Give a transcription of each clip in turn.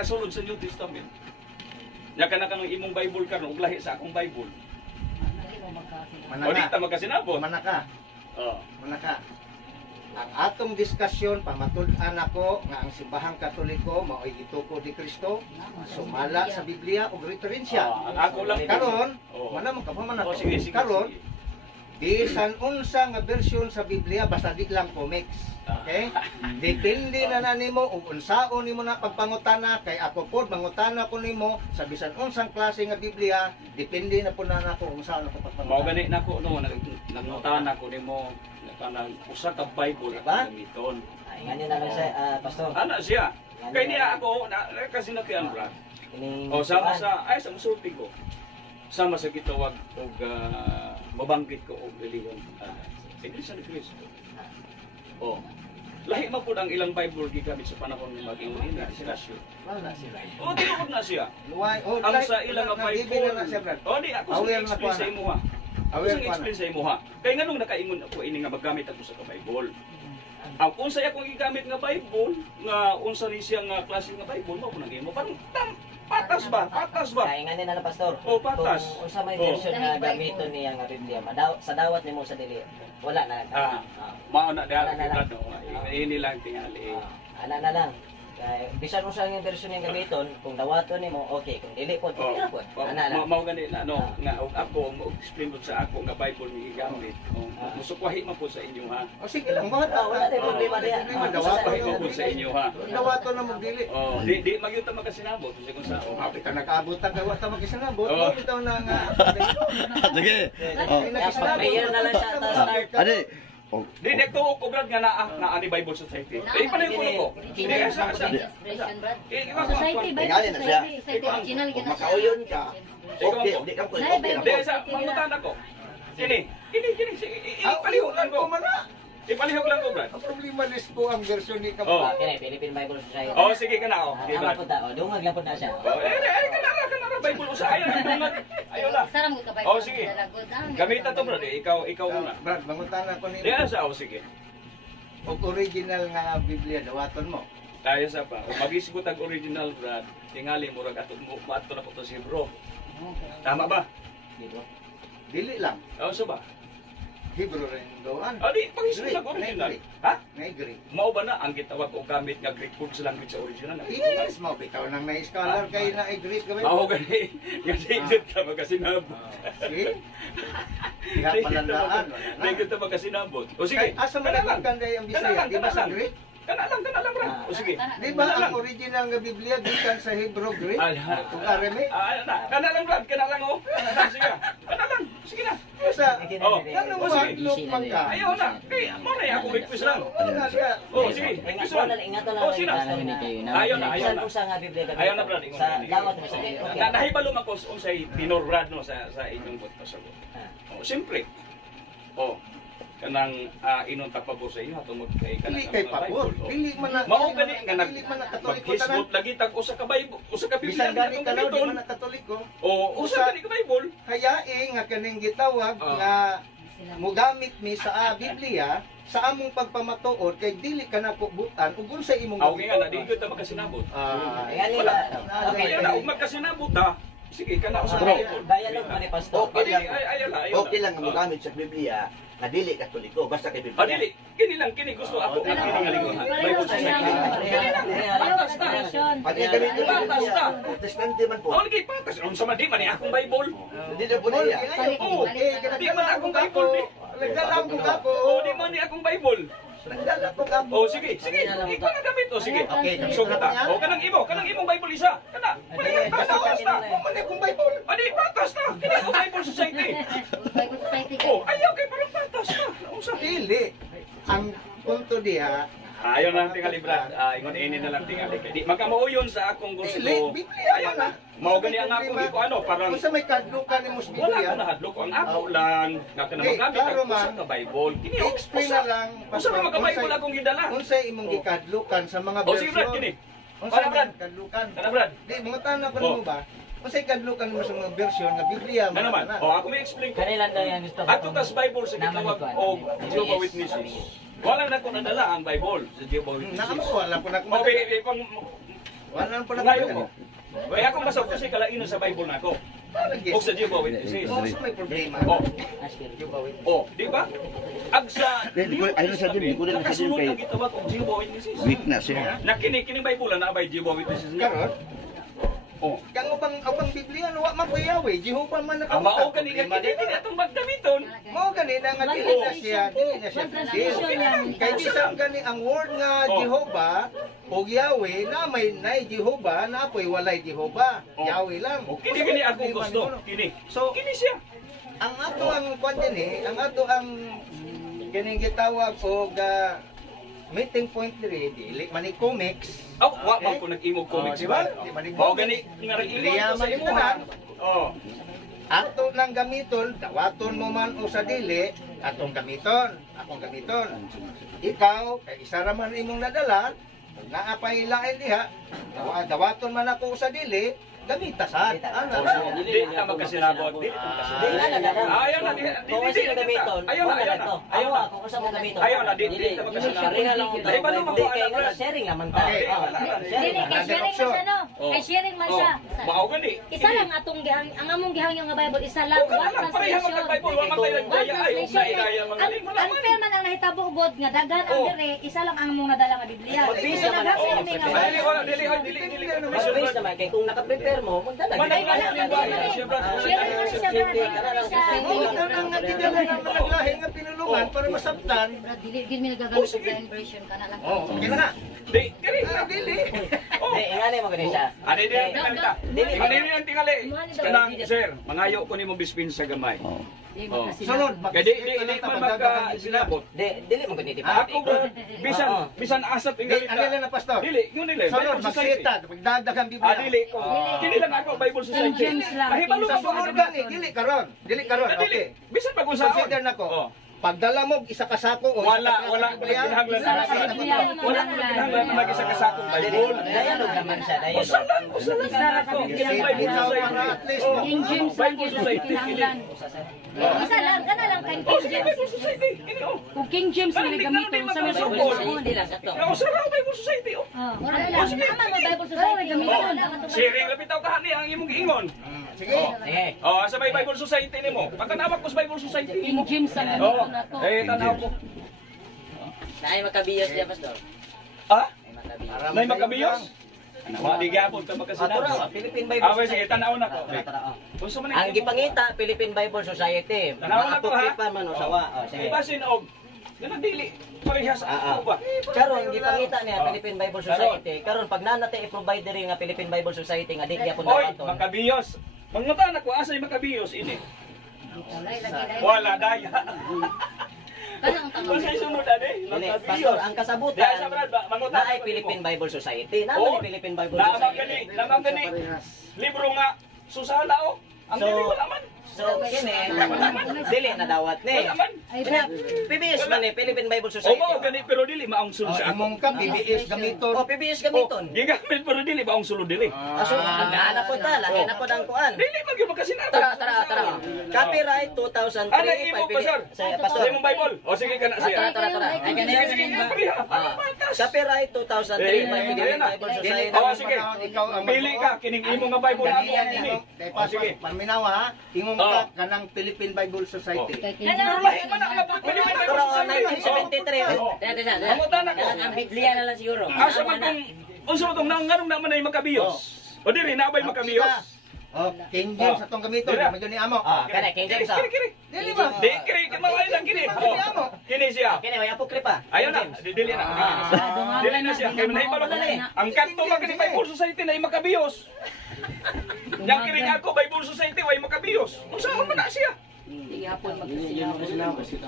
nakasulod sa New Testament. Nya kana kanang imong Bible karon ug lahi sa akong Bible. O di ta magkasinabot. Manaka. Oh. Manaka. Ang atong diskusyon pamatud-an ako nga ang simbahang Katoliko mao'y gituko ni Kristo, sumala sa Biblia ug referensya. Ang ako lang Karon, oh. manamon ka pa man ako. Sige, sige, Karon, sige. bisan unsa nga version sa Biblia basta di lang comics. Okay? Depende na nimo ug unsaon nimo na pagpangutana kay ako pod mangutana ko nimo sa bisan unsang klase nga Biblia, depende na po na nako kung saan ako pagpangutana. Mao gani nako no nangutana ko nimo kanang usa ka Bible Diba? gamiton. Ay, ganyan na lang siya, Pastor. Ana siya. Kay niya ako kasi nakian brad. O sama sa ay sa musulti ko. Sama sa gitawag og mabanggit ko og reliyon. Iglesia ni Cristo. Oh. Lahi man pud ang ilang Bible gigamit sa panahon ng mag-ingon sila siya. Wala sila. O tinuod na siya. Luway, oh, Ang sa ilang nga Bible. na siya, Brad. O di ako sa explain sa imo ha. Ako sa explain sa imo ha. Kay nganong nakaingon ako ini nga maggamit ako sa Bible. Ang unsa akong gigamit nga Bible nga unsa ni siya nga klase nga Bible mao nang imo parang patas ba? Patas ba? Kaya nga din na Pastor. O patas. Kung unsa may version nga gamiton niya nga Biblia, sa dawat nimo sa dili. Wala na lang. Mao na diha kita no. Ini lang tingali. Ana na lang. Kaya bisan mo sa nga version nga gamiton, kung dawaton nimo okay, kung dili pod okay ra pod. Ana lang. Mao gani na no nga og ako mo explain pod sa ako nga Bible ni gigamit. Musukwahi man po sa inyo ha. O sige lang, wala Wala na problema diha. Musukwahi man po sa inyo ha. Dawato na magdili. Oh, di magyud ta makasinabot kasi kung sa Kapit ka nakaabot ka kay wata magisanabot, Oh. mo bitaw na nga. Sige. Oh. Prayer na lang siya ta start. Adi. Oh. Di nagtuo ko brad nga naa ni Bible Society. Eh pala ko. Di sa. Inspiration, Brad. Society Bible Tingnan na siya. Society original Kung makauyon ka, okay, di ka pwede. Okay na Di po. sa mangutan ako. Kini. Ipalihog lang ko. Ipalihog lang ko brad. Ang problema nis ko ang version ni Oh. Kapag. Kini Philippine Bible Society. Oh sige kana oh. Di Tama brad. po ta. Dungag lang po na siya. Oh, kanara Bible usa ayo na. Ayo na. Saram ko ka Bible. Oh sige. Gamitan to brad. Ikaw una. Brad, mangutana ko ni. Di sa oh sige. Og original nga Biblia dawaton mo. Tayo sa pa. Magisgot ang original brad. Tingali murag ato mo ato na po to si bro. Tama ba? Dili lang. Oh so ba? Hebrew rin doon. Oh di pagisgot ang original. Ha? Ngay Greek. Mao ba na ang gitawag og gamit nga Greek words language sa original? Yes, mo bitaw nang may scholar kay na Greek gamay. Mao gani. Kasi jud ta magasinabot. See? Diha palandaan. Di kita magasinabot. O sige. Asa man nagkan day ang Bisaya, di ba sa Greek? Kana lang bro. O sige. Di ba ang original nga Biblia gikan sa Hebrew Greek? Ug Aramaic? Kana lang brad, kana lang oh. Sige. Kana lang. Sige na. Sa Oh. ano mo O sige. hadlok man ka? Ayaw na. Kay mo na ako request lang. Wala siya. Oh sige. Request lang. Ingat lang. Oh sino? Ayaw na. Sa nga Biblia gamiton. Ayaw na brad. Sa dawat mo sa dili. Okay. Nahibalo man ko unsay tinor brad no sa inyong pasagot. Oh, simple. Oh. Kanang inon ta pabor sa inyo tungod kay Dili kay pabor. Dili man na. Mao gani nga dili man na Katoliko tanan. Maghisgot lagi tag usa ka Bible, usa ka Biblia Bisan gani ka di gamiton. man na Katoliko. O usa gani ka Bible. Hayae nga kaning gitawag nga mogamit mi sa Biblia sa among pagpamatuod kay dili ka na butan ug unsay imong Aw nga na di gyud ta makasinabot. Ayan Wala. nila. Okay na ug magkasinabot ta. Sige kana usa ka Bro. Bible. Dialogue man ni Pastor. Okay lang. Ayaw Okay lang nga magamit sa Biblia na dili Katoliko basta kay Biblia. Dili, kini lang kini gusto ako nga kini nga lingkuhan. Bible Society. Kini lang. Patas ta. Pati gamit ko Patas Biblia. ta. Protestante man po. Oh, lagi patas. Unsa man di man ni akong Bible. Dili po niya. Oh, di man akong Bible ni. Nagdalam ko ako. Oh, di man ni akong Bible. Nagdalam ko ako. Oh, sige, sige. Ikaw na gamit. Oh, sige. Okay, So kita. Oh, kanang imong Bible isa. Kana. Patas ta. Mo man akong Bible. Adi patas ta. Kini akong Bible Society. Bible Society. Oh, ayaw kay parang patas ta. Unsa? Dili. Ang punto diha, Ayaw na lang tingali brad. Ingon ini na lang tingali. Di magkamauyon sa akong gusto. dili Biblia Ayaw man. na. Mao gani ang akong iko ano parang Kung sa may kadlukan ni wala Biblia, ko nahadlok ang ako lang nga kana Okay, magamit klaro ang man. usa ka Bible. Kini explain na lang Usa ka mga-Bible akong gidala. Unsay imong gikadlukan sa mga Oh, sige brad kini. Unsay Para, Brad. kadlukan? Kana brad. Di mga tanong ko Oh. nimo ba? Unsay kadlukan mo sa mga version nga Biblia Ano naman? Oh, ako may explain ko. Kanilang daw yung gusto. Ato kas Bible sa gitawag og Jehovah Witnesses. Wala na ko nadala ang Bible sa Jehovah Witnesses. Naamo wala ko na Okay, pang Wala pa na Ngayon ko. Kaya akong basa ko sa kalainan sa Bible na ako. O sa Jehovah Witnesses. Oh, so may problema. Oh, Jehovah Witnesses. oh, di ba? Agsa, Ayun sa Jim, kunin na sa Jim nakasunod kay ang gitawag og Jehovah Witnesses. weakness siya. Na kini Bible na abay Jehovah Witnesses niya. Karon, Oh. kang ubang Biblia no wa man kuyawe, Jehovah man Ang mao kani nga kini atong magdamiton. Mao gani na nga dili na siya, dili na siya. Kay bisan gani ang word nga Oh. Jehovah o Yahweh na may nay Jehovah na apoy walay Jehovah. Oh. Yahweh lang. O kini gani akong gusto. Kini. So Kini siya. ang ato ang kwan din ang ato ang kining gitawag og meeting point dili man ni comics. Aw, wa man ko nag-imog comics Oh, di ba? ba? Di ba ni Mao comics? gani nga Biblia nag-imog sa man imuhan. ito, Oh. ato nang gamiton, dawaton mo man o sa dili, atong gamiton, akong gamiton. Ikaw, kay isa ra man imong nadala, naapay lain diha, dawaton man ako sa dili, gamita sa ana. Di na magkasilabot. Di na magkasilabot. Ayaw na, Kung kasi na gamiton, Ayaw na, ayaw na. Ayaw na, kung kasi mo gamiton. Ayaw na, di na magkasilabot. Dahil ba naman ko Kaya alam nga, na? sharing naman ta. Okay. Dili kay sharing man siya no. Kay sharing man siya. Mao gani. Isa lang atong ang among gihangyo nga Bible, isa lang, Okay one lang, pareha translation. mag-Bible, wa man tayo One nagdaya. Ay, translation. na idaya mga Ang lingkod. unfair man ang nahitabo ugod nga daghan ang Oh. dire, isa lang ang among nadala nga Biblia. Magbisa man Naghapon ako. kami nga Ay, dili, wala, dili. Mas based naman, kaya kung nakaprepare mo, magdala. Manay, Ay, wala, Ay, wala, ay, siya, brad. sharing man siya, brad. Mao na nga tidala na malaglahi nga pinulungan para masabtan. Brad, dili gid mi nagagamit sa blind version kana lang. Oh, okay na nga. Di, kani. Dili. Oh. Hindi, ingani mo ganun siya. Ano din ang tingali ta? Dili. Ano din ang tingali? Kanang, sir, mangayo ko ni mo bispin sa gamay. Di Oh. Sunod, Kaya di man magkasilabot. Dili mo ganun Ako ba, bisan asat Di, tingali ano lang na pastor? Dili, yun nila. Sunod, Bible Society. magsita, magdadagang Biblia. Dili ko. Kini lang ako, Bible Society. James lang. Mahibalo Sa ka sunod ba? gani, dili karon. Dili karon, Dili. okay. Bisan pag-usaon. Consider na ko. Oh. Pagdala mo isa ka sako o Wala Biblia, pinahanglan Isa na lang sa Biblia. wala pinahanglan na mag-isa ka sakong Bible. Dialogue naman siya, dialogue. Usa lang ako. Kaya Sige, Bible ikaw Society. para at least, Oh. King James lang Bible yun, Society. kinahanglan. Isa lang, kana lang kay Oh, King sige, James. Bible Society. Kini, oh. Kung King James Bakit na di gamiton na sa mga magkasukol? Bible, hindi lang sakto. Kaya usa lang Bible Society, oh. Wala lang. Ama mo Bible Society. gamiton. Sharing lapit ako kahani ang imong giingon. sige. Sige. Oh, sa may Bible Society nimo. Pagkanawag ko sa Bible Society King nimo. James ang Oh, gamiton na to. tanaw ko. Naay makabiyas diya, pastor. Ah? Naay makabiyas. May makabiyos? Di gapon ka Ato magkasinabi. ra, Philippine Bible Okay, sige, tanaw na ko. Tara, tara, oh. Kung sa man Ang gipangita, Philippine Bible Society. Tanaw na to, ha? Apokripa man o sawa. Oh, sige. Ibasin og nanadili parehas ako ba? Karon gipangita niya Philippine Bible Society. Karon pag nanate i-provide diri nga Philippine Bible Society nga di gyapon Oy, dawaton. makabiyos. Mangutan ako asa yung makabiyos ini. Wala, lagi, Wala daya. Kanang tanga. Kung sa sunod ade, Dili, pastor, makabiyos. ang Dahil kasabutan sa brad ba, mangutan naay ako Philippine nimo. Bible Society. Oo. Naman ni Philippine Bible Society. Lamang gani. Libro nga susala o. Ang So, dili wala man. So, kini, dili na dawat ni. Wala man. PBS man ni Philippine Bible O Society. mao gani pero dili maong sulod Oh, sa ako. imong ka BBS gamiton. Oh, PBS gamiton. Gigamit pero dili maong sulod dili. Aso, nagdaan po ta, lahi na po ang kuan. Dili man gyud magkasinabi. Tara. Copyright 2003. Ano imo pastor? Sa pastor. Sa imong Bible. O sige kana siya. Tara. Ay, ganun. Sige, Sige, ba? pareha. Ah, Patas. Copyright 2003 by Philippine Bible Society. Oh, sige. Pili ka kining imo nga Bible na Ganiyan ini. imong kay Oh, sige. paminawa ha. Imong Oh. ka kanang Philippine Bible Society. Pero lahi man ang abot pa yung Pero 1973. Oh. Mangutan ako. Ang Biblia na lang siguro. Asa man kung unsa man tong nanganong naman ay makabiyos. O diri nabay makabiyos. Oh, King James Oh. atong gamiton, Dira. medyo ni amo. Ah, kana King James. Kiri. Dili ba? Di kiri kamay lang kini. Oh. Kini siya. Kini way apokripa. Ayun na, dili na. Dili na siya. Kaya nahibalo ko. Ang kanto man kini Bible Society na makabiyos. Yang kini ako Bible Society way makabiyos. Unsa man na siya? Gihapon magkasinaw.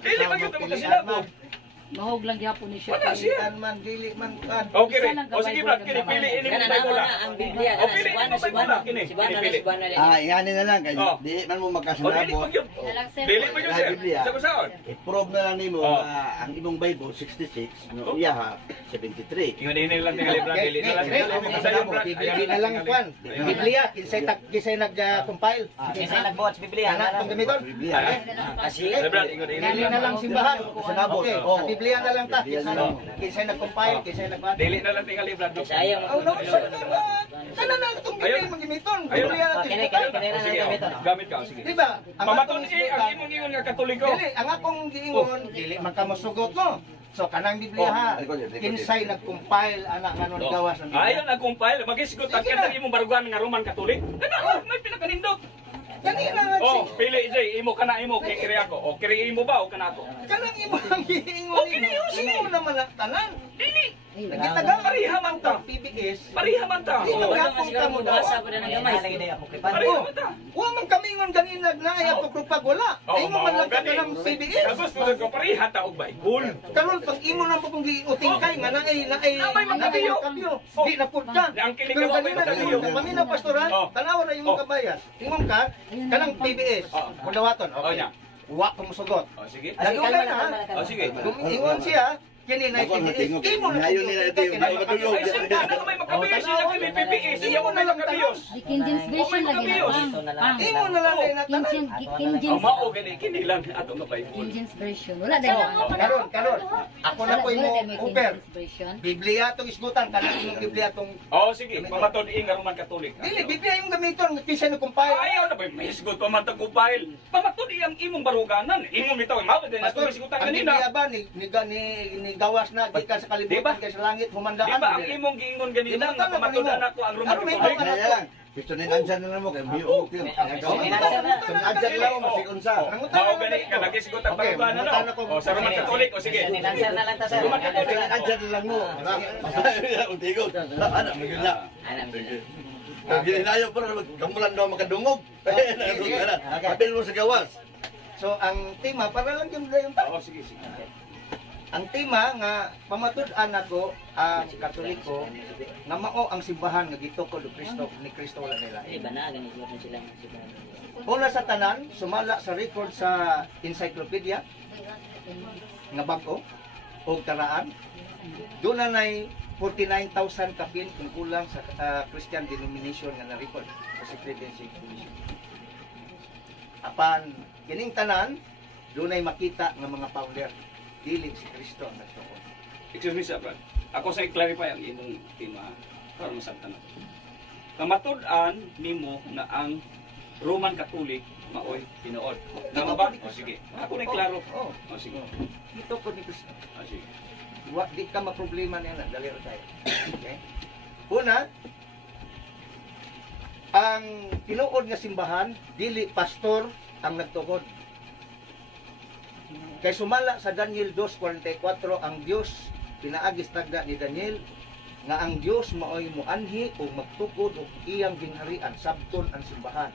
Dili man gyud magkasilabot. Mahog lang gihapon ni siya. Wala siya. Kan man dili man kan. Okay rin. O sige Brad, kini pili ini mo Kana Bible. na ang Biblia O pili ini mo Bible kini. Si Bana Pili. si Bana. Iyanin na lang kay Oh. di man mo O dili magkasinabot. man gyud. Dili man gyud sir. Sa kusaon. I-prove na lang nimo Oh. ang imong Bible 66 no iya ha 73. Ingon ini lang tingali Brad, dili na lang tingali Brad. Dili na lang kwan. Biblia kinsay nag-compile. Kinsa nagbuhat sa Biblia? Kana atong gamiton. Biblia. Kasi Brad, ingon ini. Dili na lang simbahan. Sinabot. Okay, Oh. sa Biblia na lang ta. Kinsay nag-compile, kinsay nag-compile. Dili na lang tingali Brad. Sayang. Oh, no, sir. Kana na itong Biblia magimiton. Biblia na Kini ito. na Sige, gamiton. gamit ka, sige. Di ba? Pamaton ang imong ingon nga Katoliko. Dili, ang akong giingon, dili man ka mosugot mo. So kanang Biblia ha, kinsay nag-compile anak nga nun gawas ng Biblia. Ayaw nag-compile, magisgot ang kanang imong barugan nga Roman Catholic. Kana may pinakanindot. Kani na Oh, pili Jay, imo kana imo kay kiri ako. O kiri imo ba o kana ako? kanang imo ang giingon. Okay na yun, sige. Imo naman ang tanan. Dili. Nagitagal Pareha man ta. PBS. Pareha man ta. Di Oh. na gapon ka mo daw. Basa pa na ng gamay. Lagi na ako kripan. Pareha man ta. Wa man kamingon ganina na ay ako krupag wala. Ay mo man lang ka ng PBS. Tapos tulad ko pareha ta og Bible. Karon pag imo lang pong giuting kay nga naay Namay magkabiyo. Di na pud ka. Ang kilig Pero na may kanina magkabiyo. paminaw pastoral, Oh. tanaw na imong Oh. kabayas. Tingom ka kanang PBS. Oh. Kudawaton. Oh, Okay. nya. Wa ko mosugot. Oh, sige. Nagugay na. Oh, sige. Ingon siya, kini na PBS. Imo na Ngayon nila ito yung matulog. Ay, sir, na may makabiyos siya kay PPS. Iya mo na lang kabiyos. Di King James Version lagi na pang. Imo na lang na King tanan. James, King Oh, James, mao gani kini lang ato nga King Bible. James Version. Wala dahil. Karon. Ako na po imo King Uber. James Version. Biblia tong isgutan kanang imong Biblia tong Oh, sige. Pamatod nga Roman Catholic. dili Biblia imong gamiton kinsa na compile. Ayaw na ba may hisgot pa man compile. Pamatod ang imong baruganan. Imong bitaw mao din ato Pastor, hisgutan ang kanina. Biblia ba ni gawas na gikan sa kalibutan Diba? kay sa langit Di humandaan. ba ang imong giingon ganina nga pamatod ako ang Roman Ano may Catholic? mga- Kaya lang, gusto ni Nansan na mo kay Biyo. Nansan lang mo si Unsa. Mao gani ka nagisgot ang baruganan no. O sa Roman Catholic o sige. Nilansar na lang ta sir. Roman Catholic. Nansan lang mo. Untigo. Anak mo yun na. Alam mo. Gininayo pero kamulan daw makadungog. Apil mo sa gawas. So ang tema para lang yung dayon ta. Oh, sige. Ang tema nga pamatud-an nako ang Katoliko nga mao ang simbahan nga gitukod ni Kristo wala nila. Iba na ganito mo sila. Una sa tanan, sumala sa record sa encyclopedia nga bag-o o karaan. Doon na nay 49,000 kapin kung kulang sa Christian denomination nga na-record sa Secretary Commission. Apan kining tanan, doon ay makita nga mga founder dili si Kristo ang nagtukod. Excuse me, sir, Brad. Ako sa i-clarify ang imong tema para masabtan ako. Kamatud-an nimo na ang Roman Catholic maoy tinuod. Tama ba? O sige. Ako na klaro. Oh, O sige. gitukod ni Kristo. O sige. Wa di ka maproblema niya na dali ra tayo. Okay? Una, ang tinuod nga simbahan dili pastor ang nagtukod. Kay sumala sa Daniel 2:44 ang Dios pinaagis tagda ni Daniel nga ang Dios maoy muanhi o magtukod og iyang ginharian sabton ang simbahan.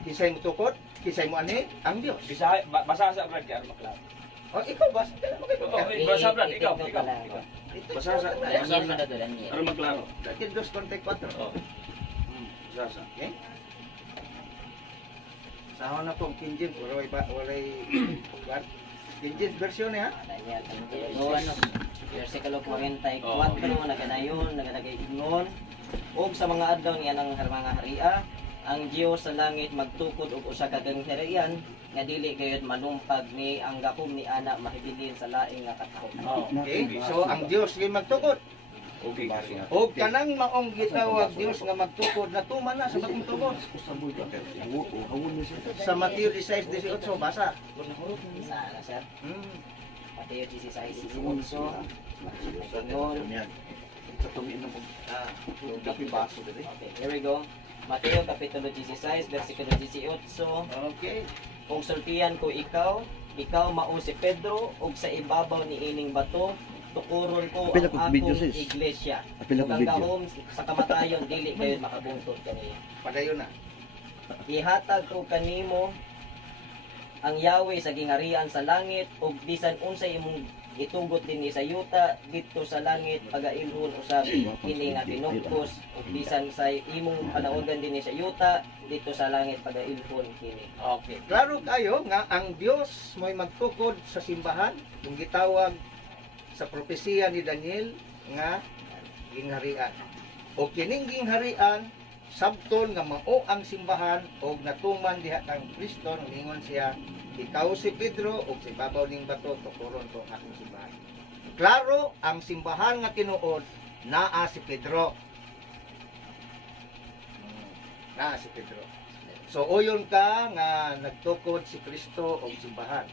Kisay mo tukod, kisay mo anhi ang Dios. Basa sa Brad kay maklaro. O ikaw ba? Basa Brad, ikaw. Basa sa Daniel na to Daniel. Para maklaro. Daniel 2:44. Oh. Basa. Okay? Sahon na pong King James, walay King James version ha? Daniel. So ano? Versikulo 44 naganayon, nagadagay-ingon og sa mga adlaw niya ng mga haria, ang Dios sa langit magtukod og usa ka gangharian nga dili gayud manumpag ni ang gakom ni ana mahibilin sa laing nga katao. Oh. Okay? So ang Dios gyud magtukod. Okay. O kanang maong gitawag Dios nga magtukod na tuman na sa batong tubos. Sa Mateo 16:18 basa. Sa sir. Mateo 16:18. Okay, here we go. Mateo kapitulo 16, versikulo 18. Okay. Kung sultihan ko ikaw mao si Pedro, ug sa ibabaw ni ining bato, tukuron ko Apil ang ako video, akong sis. iglesia. Apil ako Ug ang video. gahom sa kamatayon, dili kayo makabungtod kaniya. Padayon na. Ihatag ko kanimo ang Yahweh sa gingarian sa langit, ug bisan unsay imong itugot dinhi sa yuta dito sa langit pagailhon usab kini nga pinugkos, ug bisan sa imong panaogan dinhi sa yuta dito sa langit pagailhon kini. Okay. Klaro kayo nga ang Dios mo'y magtukod sa simbahan kung gitawag sa propesiya ni Daniel nga gingharian. O kining gingharian sabton nga mao ang simbahan og natuman diha kang Kristo ningon siya ikaw si Pedro ug si babaw ning bato tukuron ko ang akong simbahan. Klaro ang simbahan nga tinuod naa si Pedro. Naa si Pedro. So uyon ka nga nagtukod si Kristo og simbahan.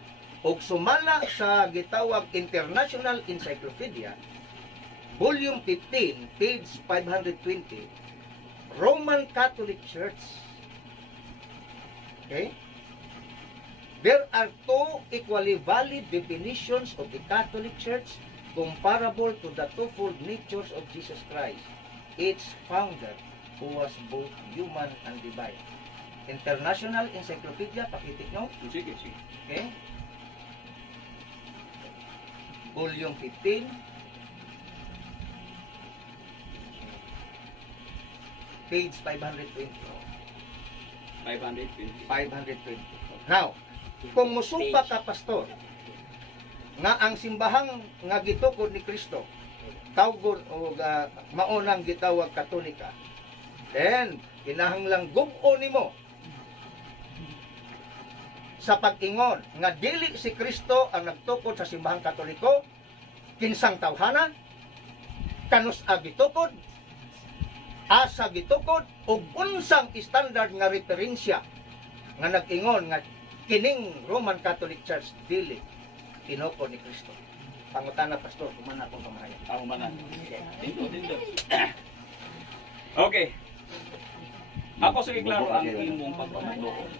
Og sumala sa gitawag International Encyclopedia Volume 15, page 520, Roman Catholic Church. Okay? There are two equally valid definitions of the Catholic Church comparable to the twofold natures of Jesus Christ, its founder, who was both human and divine. International Encyclopedia, pakitik nyo. Sige, sige. Okay? Volume 15, page 520. 520. 520. Now, kung musupa ka, pastor, nga ang simbahang nga gitukod ni Kristo, tawgon o maunang gitawag Katolika, then, kinahanglang gub-o nimo sa pag-ingon nga dili si Kristo ang nagtukod sa simbahang Katoliko, kinsang tawhana, kanus gitukod, asa gitukod, ug unsang standard nga referensya nga nag-ingon nga kining Roman Catholic Church dili tinukod ni Kristo. Pangutana, pastor, kumana akong pamahayan. Ako man. Dindo. Okay. Ako sige klaro ang imong pagpamatuod.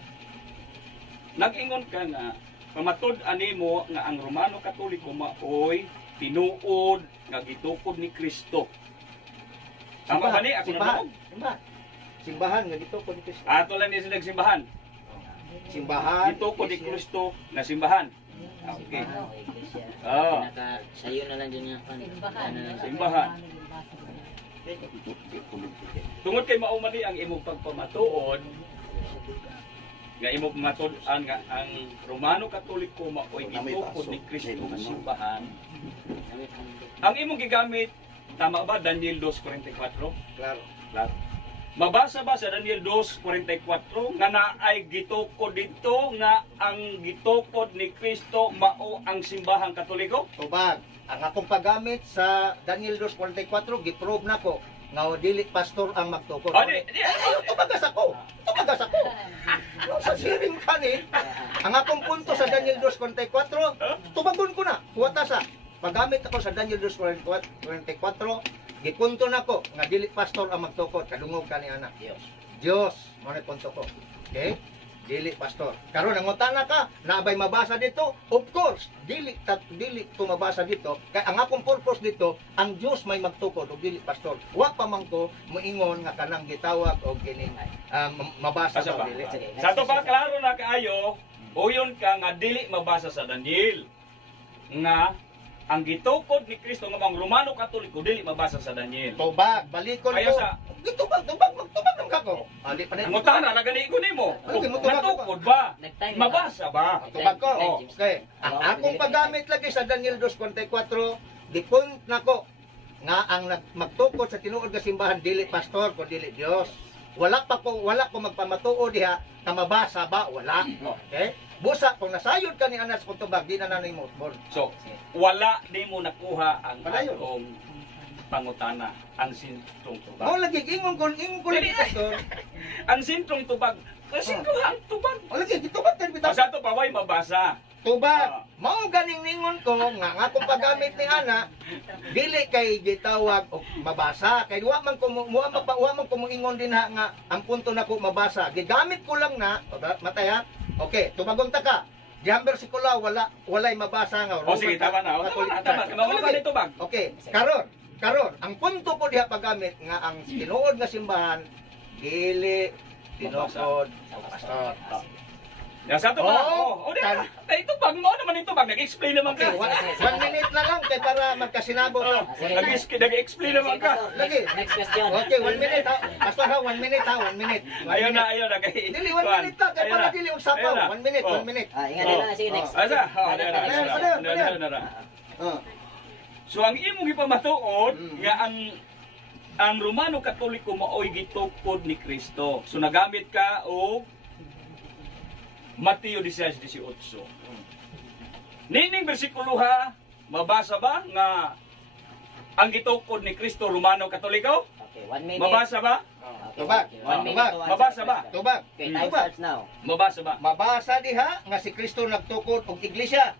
Nag-ingon ka nga pamatud-an nimo nga ang Romano Katoliko maoy tinuod nga gitukod ni Kristo. Tama ba ni ako na Simbahan nga gitukod ni Kristo. ato lang ni sila simbahan. Simbahan Gitukod ni iglesia. Kristo na simbahan. Okay. Oh. Sayo na lang dyan yan. Simbahan. Tungod kay mao man ni ang imong pagpamatuod nga imong pamatud-an nga ang Romano Katoliko maoy gitukod ni Kristo nga simbahan. Ang imong gigamit tama ba Daniel 2:44? Klaro. Claro. Mabasa ba sa Daniel 2:44 nga naay gitukod dito nga ang gitukod ni Kristo mao ang simbahang Katoliko? Tubag. Ang akong paggamit sa Daniel 2:44 giprove na ko nga dili pastor ang magtukod. Di. Ayaw, tumagas ako. Tumagas ako. Nung sa siring ka ni, ang akong punto sa Daniel 2:44, tubagon ko na. Huwatasa. Paggamit ako sa Daniel 2:44, gipunto na ko nga dili pastor ang magtukod. Kadungog ka ni anak. Diyos. Mo ni punto ko. Okay? Dili pastor. Karon nangutana ka, naabay mabasa dito? Of course, dili ko mabasa dito. Kay ang akong purpose dito, ang Dios may magtukod og dili pastor. Wa pa man ko moingon nga kanang gitawag og kining mabasa Asa ba ba? dili. Sa to pa klaro na kaayo, uyon ka nga dili mabasa sa Daniel nga ang gitukod ni Kristo nga ang Romano Katoliko dili mabasa sa Daniel. Tubag, balikon Ayaw ko. sa- Tubag ng kako. Ali pa Ang na. utana na gani ko nimo. Ano, gimutubag Natukod ba? Mabasa ba? Tubag ko. Oh. Okay. Ang akong paggamit lagi sa Daniel 2:44, gipunt na ko nga ang magtukod sa tinuod nga simbahan dili pastor ko dili Dios. Wala ko magpamatuod diha ka mabasa ba wala. Okay? Busa kung nasayod ka ni anas kung tubag di na nanay mo. So, wala nimo nakuha ang Padayon. atong pangutana, ang sintrong Mo tubag. lagi ingon ko lagi pastor. Ang sintrong tubag, kasi ang tubag. O lagi gitubag kan bitaw. Sa to paway mabasa. Tubag. Mao ganing ningon ko nga nga kung paggamit ni ana dili kay gitawag og mabasa kay wa man ko moingon din ha nga ang punto nako mabasa. Gigamit ko lang na matay ha. Okay, tubagon ta ka. Diyang bersikulo walay mabasa nga. O sige, tama na. Tama, mababa ni tubag. Okay, karon ang punto ko diha paggamit nga ang tinuod nga simbahan dili tinukod pastor. Sa to ba? Oh, O di ba? Ay, tubag mo naman ito bag. Nag-explain naman Okay, ka. 1 minute na lang kay para magkasinabo ka. Nag-explain naman ka. Lagi. Next question. Okay, 1 minute ha. Pastor ha, 1 minute ha, 1 minute. Ayun na. Dili, 1 minute ha. Kaya para dili usapaw. 1 minute, 1 minute. Ingat na. Sige, next. Asa? Oh. So ang imong ipamatuod nga ang ang Romano Katoliko maoy gitukod ni Kristo. So nagamit ka og Mateo 16:18. Nining bersikulo ha, mabasa ba nga ang gitukod ni Kristo Romano Katoliko? Okay, 1 minute. Mabasa ba? Okay, Tubag. okay, 1 minute Tubag. to answer Mabasa ba? question. Tubag. Okay, time Tubag. starts now. Mabasa ba? Mabasa diha nga si Kristo nagtukod og iglesia.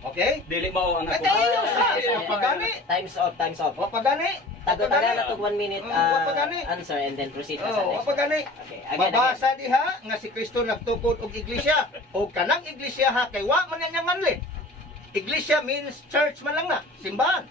Okay? Dili mao ang Ay, ako. tayo sa Okay, pagani. Time's up, time's up. O pagani. Tago-taga na to 1 minute Pagani. answer and then proceed na sa Oh, next. pagani. Okay, again. Mabasa diha nga si Kristo nagtukod og iglesia. O kanang iglesia ha kay wa man niya manli. Iglesia means church man lang na, simbahan.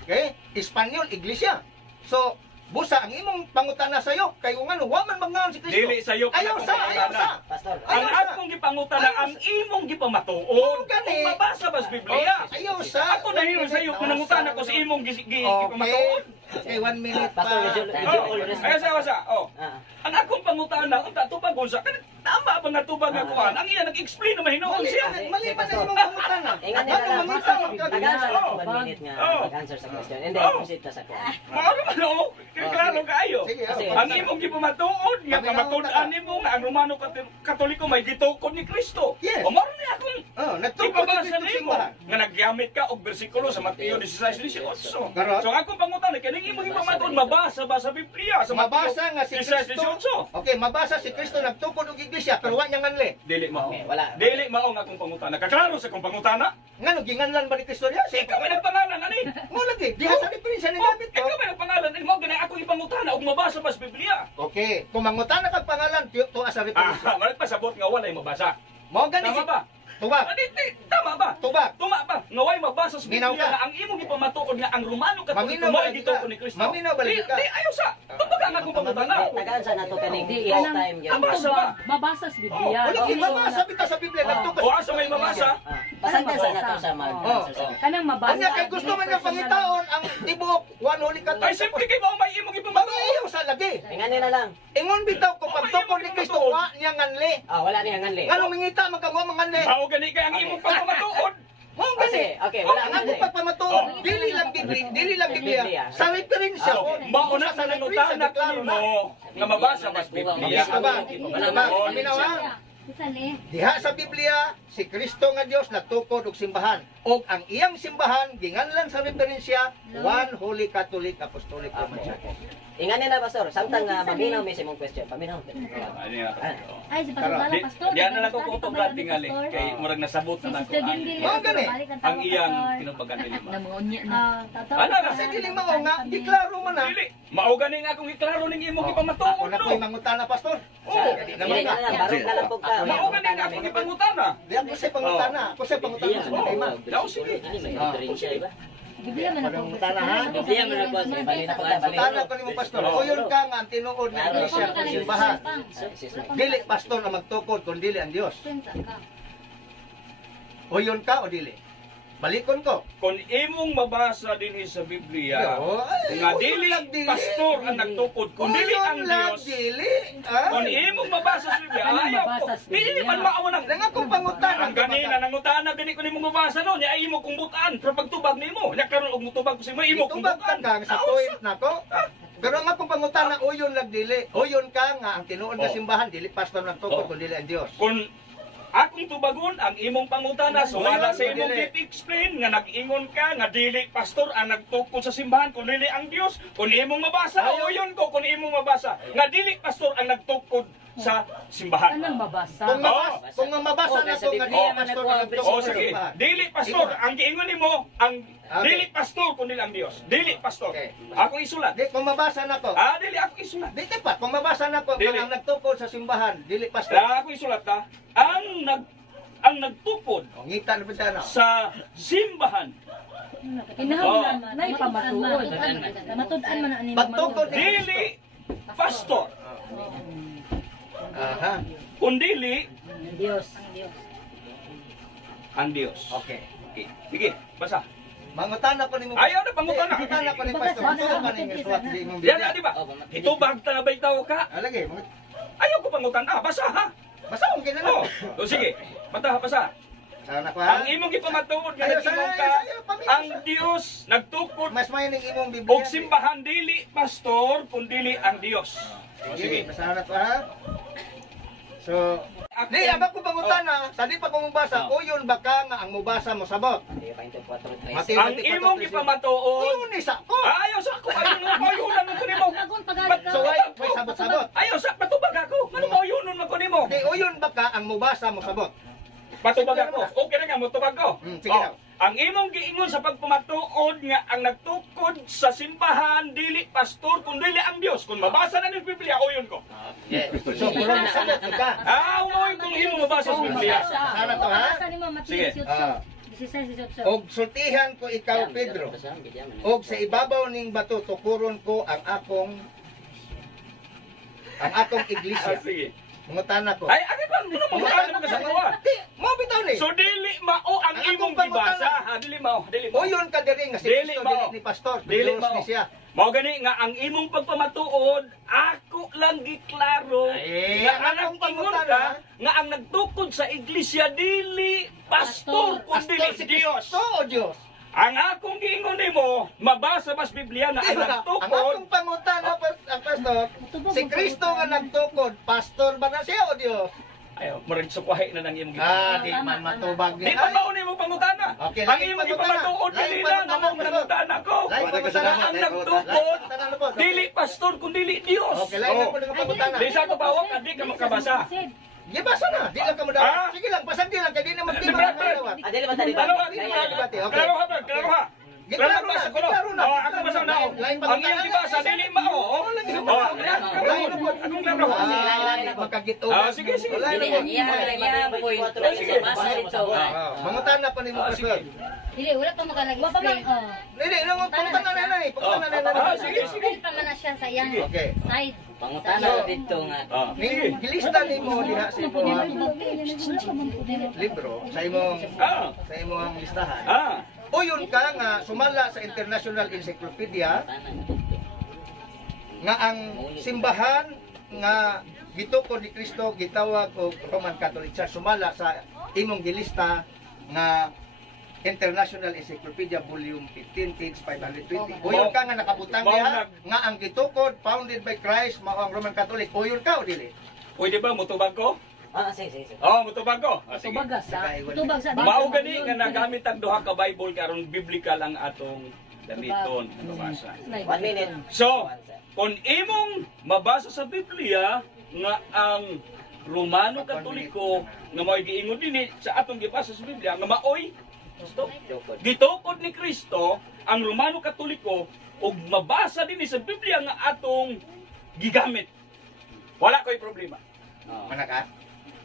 Okay? Espanyol iglesia. So, busa ang imong pangutana sayo kay kung ano wa man mangaon si Kristo. Dili sayo Ayaw sa, ayaw sa. Pastor. Ang Ayaw sa. akong gipangutana ang imong gipamatuod. Oo, gani. Kung mabasa ba sa Biblia? Ayaw sa. Ako na hiyo sa iyo kung nangutana ko sa imong Okay. gipamatuod. Okay, 1 minute pa. Pastor, medyo Oh, all respect. ay sa. Oh. Ah. Ang akong pangutana, ang tatubag ko sa tama ba nga tubag nga kuan? Ang iya nag-explain na mahinoon Mali siya. mali man ang imong pangutana. Ingat Ano nila lang. mangita Pastor, ka nag-answer Oh. ako 1 minute nga Oh. mag-answer sa question. And then Oh. proceed na sa question. Mao naman oh, klaro kaayo. Sige, Kasi oh, Ang imong gipamatuod nga Paminaw pamatud-an na. nimo nga ang Romano Katoliko may gitukod ni Kristo. Yes. O mao ni akong Oh, nagtukod ipabasa dito nimo simbahan. nga naggamit ka og bersikulo sa Mateo 16:18. Karot. So akong pangutana kini imong ipamatuod mabasa ba sa Biblia sa Mabasa nga si Kristo. 16:18. Okay, mabasa si Kristo nagtukod og iglesia pero wa niya nganli. Dili mao. Okay, wala. Dili mao nga akong pangutana. Kaklaro sa akong pangutana. Ngano ginganlan ba ni Kristo diha? Ikaw may nagpangalan ani. Mo lagi, diha sa diferensya ni gamit ko. Ikaw may nagpangalan ani mo ganay ako ipangutana og mabasa ba sa Biblia. Okay, kung mangutana kag pangalan tuwa sa diferensya. Malit pasabot nga walay mabasa. Mo gani Tama ba? Tubag. Tama ba? Tubag. Tuma ba? Nga way mabasa sa Minaw Biblia ka. nga ang imong ipamatuod nga ang Romano Katoliko Maminaw mo balagi gituko ka. ni Kristo. Maminaw balagi ka. Di ayaw sa. Tubag ang akong pangutana. Tagaan na to kaning Di, yes kanang- time yun. Tama. Mabasa ba? Mabasa sa Biblia. Wala Oh, gi mabasa bitaw sa Biblia nagtukod. O asa may mabasa? Pasagdan sa nato sa mag-answer sa Kanang mabasa. Anya kay gusto man nga pangitaon ang tibok one holy Ay Catholic. simple kay mo may imong Bago ipamatuod. ayaw sa lagi. Ingani na lang. Ingon bitaw kung pagtukod ni Kristo wa niya nganli. Ah, wala ni hanganli. Ngano mingita magkagawa manganli. Mao gani kay ang imong pagpamatuod. Mo gani. Okay, wala Ang hanganli. akong pagpamatuod, dili lang Biblia, sa referensya. Mauna sa nangutana ko nimo nga mabasa ba sa Biblia. Aba, aba, Oh, paminaw ha. Bisan eh. Diha sa Biblia, si Kristo nga Dios nagtukod og simbahan. Og ang iyang simbahan ginganlan sa referensya One Holy Catholic Apostolic Roman Church. Ingani na pastor, samtang maminaw mi sa imong question. Paminaw. Ano yan? Ay, si Pastor Di- Pastor. Diyan na lang ko kung brad tingali kay murag nasabot Si na Sister nako Dindil. Mga gani. ang iyang kinupagan nila. Namungunya na. Ano ka? Kasi dili mao nga giklaro man na. Dili. Mao gani nga akong iklaro ning imong Ako ipamatuod na no. ko'y mangutana, Pastor. Oo. Dili na lang, barok na lang po ka. Mao gani nga akong ipangutana. Di ako sa pangutana. Ako sa pangutana sa Oo. tema. Daw sige. Biblia man ako. Pangutana ha. Biblia man ako. Pangutana ko nimo, Pastor. Uyon ka nga ang tinuod ng iglesia kung simbahan. Dili pastor na magtukod kun dili ang Dios. Uyon ka o dili? Balikon ko. Kung imong mabasa dinhi sa Biblia, Yo, ay, nga uyon dili lang dili. pastor ang nagtukod, kung dili ang Uyon lang Dios. dili. Ah. Kung imong mabasa sa Biblia, Anong ayaw ko. mabasa sa Dili Biblia? man mao nang Nang akong pangutana. ang ganina nangutaan na gani ko nimo mabasa no, niya imo kung butaan sa pagtubag nimo. Nya karon og mutubag ko sa imo kung Itubag butaan. ka sa point nako. Pero ang akong pangutana uyon lang dili. Uyon ka nga ang tinuod nga Oh. simbahan dili pastor nagtukod Oh. kun dili ang Dios. Kung akong tubagon ang imong pangutana, so wala sa imong Dili. explain nga nag-ingon ka nga dili pastor ang nagtukod sa simbahan kung dili ang Dios. Kung imong mabasa, o yun ko kung imong mabasa nga dili pastor ang nagtukod sa simbahan. Kanang mabasa. Kung nga mabasa na to nga dili Oh, pastor oh, nagtukod O sa sige, simbahan. dili pastor ang giingon nimo ang Okay. dili pastor kung dili ang Dios. Dili pastor. Okay. Ako isulat. Di kung mabasa na to. Dili ako isulat. Di pa kung mabasa na ko Dili. ang nagtukod sa simbahan, dili pastor. Ako isulat ha. Ang nagtukod O ngita na pud na. sa simbahan Kinahanglan na ipamatuod. Matudan man ani. Pagtukod ni dili pastor. Aha. Kundili Diyos. ang Dios. Okay. Okay. Sige, basa. Mangutana ko nimo. Ayaw na pangutana. Mangutana ko ni pastor. Basa. Ito ka ning iswat di mong Yan na, biblia. di ba? Itubag ta na ba itaw ka? Lagi, Ayaw ko pangutan. Basa ha. basa kung kinala. O sige. Bata, basa. Sana ko ha. Ang imong gipamatuod nga Ayaw, nagingong ayaw, ka, ayaw, pamilya, ang sir. Dios nagtukod Mas may ning imong Biblia. og simbahan dili pastor kundi ang Dios. O, Sige, sige. masana ko ha. So, di aga ko pangutana, tadi pa ko mubasa, uyon ba ka nga ang mubasa mo sabot? Mateo Ang imong 24:13. gipamatuod. Uyon ni sa ko. Ayaw sa ako ayaw mo payunan mo kunin mo. Agon pagali ka. So ay may sabot-sabot. Ayaw sa patubag ako. Ano mo yunon mo kunin mo? Di uyon ba ka ang mubasa mo sabot? Patubag ako. Okay na nga mo tubag ko. Sige Oh, daw. ang imong giingon sa pagpamatuod nga ang nagtukod sa simbahan dili pastor kundi dili ang Dios. Kung mabasa na ni Biblia uyon ko. So puro ni sabot ka. Ah, umoy kung imo mabasa sa Biblia. Sana to ha. Basa nimo Sige. Mateo Ah. 16:18. Og sultihan ko ikaw Pedro. Og sa ibabaw ning bato tukuron ko ang akong iglesia. Ah, sige. Mungutana ko. Ay, ano ba? Ano mo mo sa kuha? Di, mo bitaw ni. So dili mao ang Ang imong akong pangutana. gibasa. Ha, dili mao, dili mao. Uyon ka diri nga si Dili Cristo mao. dili ni pastor, Dili Diyos mao. ni siya. Mao gani nga ang imong pagpamatuod ako lang giklaro Ay, nga ang ang akong ingon pangutana. ka nga ang nagtukod sa iglesia dili pastor kundi Pastor si Dios. Cristo o Dios. Ang akong giingon nimo mabasa mas Biblia nga ang Ang nagtukod akong pangutana ang pastor, si Cristo nga nagtukod, pastor ba na siya o Dios? ayo murag sukwahi na nang imong Ah, gipamatuod. di man matubag Di pa ba ni mo pangutana? Okay, Ang lain imong pangutana. gipamatuod Lain dili pangutana, na namong pastor. pangutana ko. Lain Wala ka pangutana. sa Ang Lain nagtukod pangutana na po. dili pastor kundi dili Dios. Okay, lain Oh. po ng pangutana. Di sa ko bawak di ka makabasa. Di basa na, di lang ka mo Ah? dapat. Sige lang, pasandi lang, kaya di na magtima Di ba, na kalawat. Adili ba tadi? Klaro ha, Okay. klaro ha, klaro ha. Giklaro na, basa ko, no? giklaro na. Oh, ako basa na. oh. Lain Ang iyong gibasa dili mao. Oh, Lain akong klaro. Magkagito. Ah, sige, sige. Lain Dili, po. iya point. Sige. Basa dito. Mangutana pa ni mo, Ah, pastor. sige. Dili wala pa makalagi. Wa pa man. Hindi, pangutana na yan eh. Pangutana na yan. Ah, sige, sige. Dili pa man na siya sa iyang Okay. side. Pangutana dito nga. Ah, sige. Gilista ni mo diha sa imong libro, Ah. sa imong listahan. Ah. Uyon ka nga sumala sa International Encyclopedia nga ang simbahan nga gitukod ni Kristo gitawag og Roman Catholic Church sumala sa imong gilista nga International Encyclopedia Volume 15 page 520. Uyon ka nga nakabutang diha nga ang gitukod founded by Christ mao ang Roman Catholic. Uyon ka o dili? Pwede ba mutubag ko? Sige. Oh, mutubag ko. Ah, sige. Tubagas sa. Tubag sa Mao gani nga nagamit ang duha ka Bible karon biblical ang atong gamiton nga basa. 1 minute. So, kung imong mabasa sa Biblia nga ang Romano Katoliko nga mao'y giingon dinhi sa atong gibasa sa Biblia nga mao'y gitukod ni Kristo ang Romano Katoliko ug mabasa dinhi sa Biblia nga atong gigamit. Wala ko'y problema. Mana ka?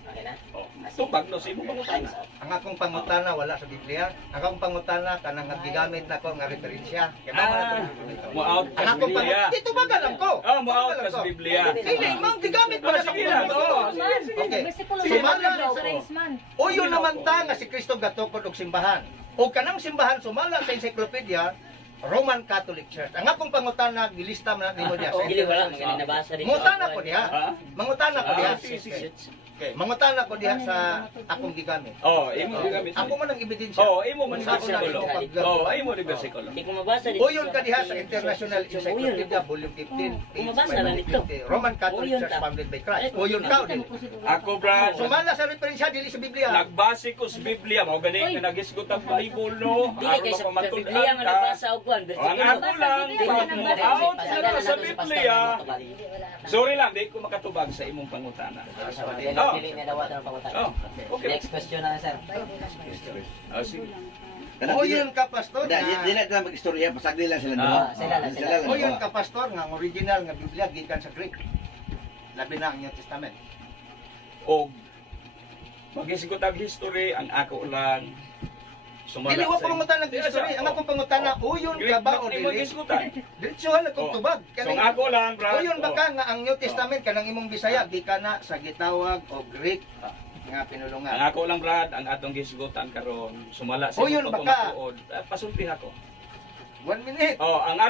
Okay na? Oh, tubag no sa imong pangutana. Ang akong pangutana wala sa Biblia. Ang akong pangutana kanang gigamit na ko nga referensya. Kaya Mo out ang ka sa akong Biblia. pangutana, dito ba lang ko? Ah, mo out ka sa Biblia. Hindi, mang gigamit Ah, ba sa sige lang. Oo, sige, sige. Okay. Bersikulo Sumala sa sa Raisman. Uyon naman ta nga si Kristo gatukod og simbahan. O kanang simbahan sumala sa encyclopedia Roman Catholic Church. Ang akong pangutana gilista man nimo diha. Dili wala mga nabasa dito. Mangutana ko diha. Ha? Mangutana ko diha. Ah, sige, sige. Okay, mangutana ko diha sa akong gigamit. Oh, imo gigamit. Ako man ang ebidensya. Oh, imo man Kung saan ko na bersikulo. ito pag- Oh, imo ni bersikulo. Hindi ko mabasa dito. Uyon ka diha sa International Encyclopedia Volume 15 page Umabasa na nito. 520. Roman Catholic Uyon Church ta. founded by Christ. Uyon ka o dili? Ako, Brad, Sumala sa referensya dili sa Biblia. nagbase ko sa Biblia. Mao gani nga nagisgot ang Bible no. Dili kay sa Biblia nga nabasa og kwan. Ang ako lang, pag mo out na sa Biblia. Sorry lang, di ko makatubag sa imong pangutana. Dili na daw ang pangutana. Oh, okay. Next question na sir. Oh, sige. Uyon ka pastor. Dili na mag-istorya, pasagli lang sila Ah, duha. sila lang, sila lang. Uyon ka pastor nga ang original nga Biblia gikan sa Greek. Labi na ang New Testament. Og magisigot ang history ang ako lang sumala. Dili wa ko mangutan ng history. Ang akong pangutana uyon ka ba o Imo dili? gisgutan. Diretso hal akong Oh. tubag. So ang ako lang, Brad. Uyon ba ka nga ang New Testament kanang imong Bisaya gikan na sa gitawag o Greek nga Ang pinulungan. ako lang, Brad, ang atong gisgutan karon sumala sa Uyon imong ba ka? pagmatuod. Pasulti ako. 1 minute. ang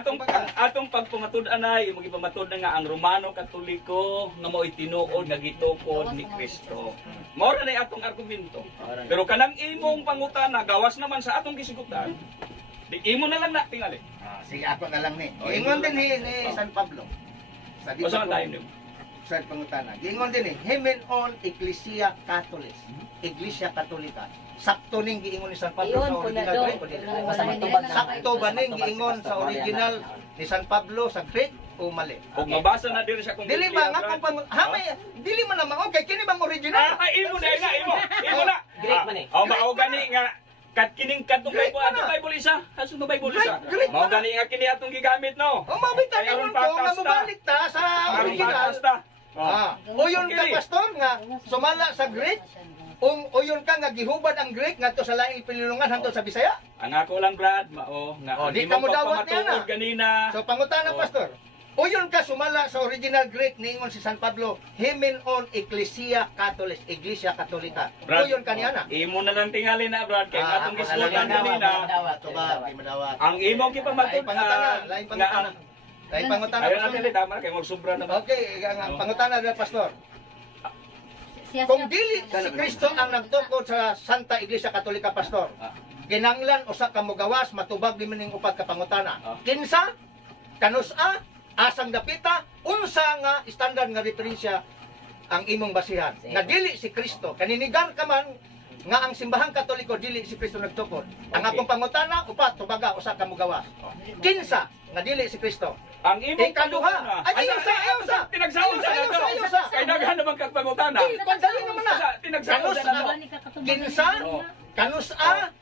atong pagpamatud-an ay imo gipamatud na nga ang Romano Katoliko nga mao tinuod nga gitukod ni Kristo. Mao ra nay atong argumento. Pero kanang imong pangutana gawas naman sa atong gisigutan. Di imo na lang na tingali. Sige, ako na lang ni. Ingon din ni San Pablo. Sa dito Basta po, tayo nimo. sa pangutana. Ingon din ni, Hemen on Ecclesia Catholis. Iglesia Katolika. Sakto ning giingon ni San Pablo Iyon, sa original punado. Greek. o di? Basta magtubag na. Sakto ba ning giingon sa original ni San Pablo sa Greek o mali? Ug mabasa na diri sa kong Dili ba nga kung pang dili man na mao kay kini bang original? imo na imo na. Greek man eh. Mao gani nga kat kining katong Greek Bible na. Bible isa. Hasun nga Bible isa. Greek Mao na. gani nga kini atong gigamit no. O mabita Kaya ingon aron ko nga patas ta. mabalik ta sa Aron original. patas ta. O yun ka pastor nga sumala sa Greek o yun ka nga gihubad ang Greek ngadto sa laing pinulungan hangtod sa Bisaya. Ang ako lang Brad, mao nga Oh, ang di imong ka mo dawat niya pagpamatuod na. ganina. So pangutana Oh. pastor. O yun ka sumala sa original Greek niingon si San Pablo, Hemen on Ecclesia Catholis, Iglesia Katolika. O Brad, yun kaniya na. Imo na lang tingali na Brad kay Ah, atong ako na gisgutan lang ganina. Tuba, kay madawat. Ang imong Lain gipamatud pangutana, lain pangutana. Lain pangutana. Ayon pastor. natin tama kay magsubra na ba. Okay, ang pangutana na pastor. Siya, Kung siya. dili si Kristo ang nagtukod sa Santa Iglesia Katolika pastor, kinanglan usa ka mogawas matubag di maning upat ka pangutana. Kinsa, kanusa, asang dapita, unsa nga standard nga referensya ang imong basihan. Nga dili si Kristo, kaninigan ka man nga ang simbahang Katoliko dili si Kristo nagtukod. Ang Okay. akong pangutana upat tubaga usa ka mogawas. Kinsa nga dili si Kristo? Ang imong Ikaduha. pangutana. Ay, ayaw sa. Tinagsaon sa Ayaw sa, nato. ayaw sa. Kay daghan naman kag pangutana. Pagdali naman na. Tinagsaon sa nato. Kinsa, kanusa,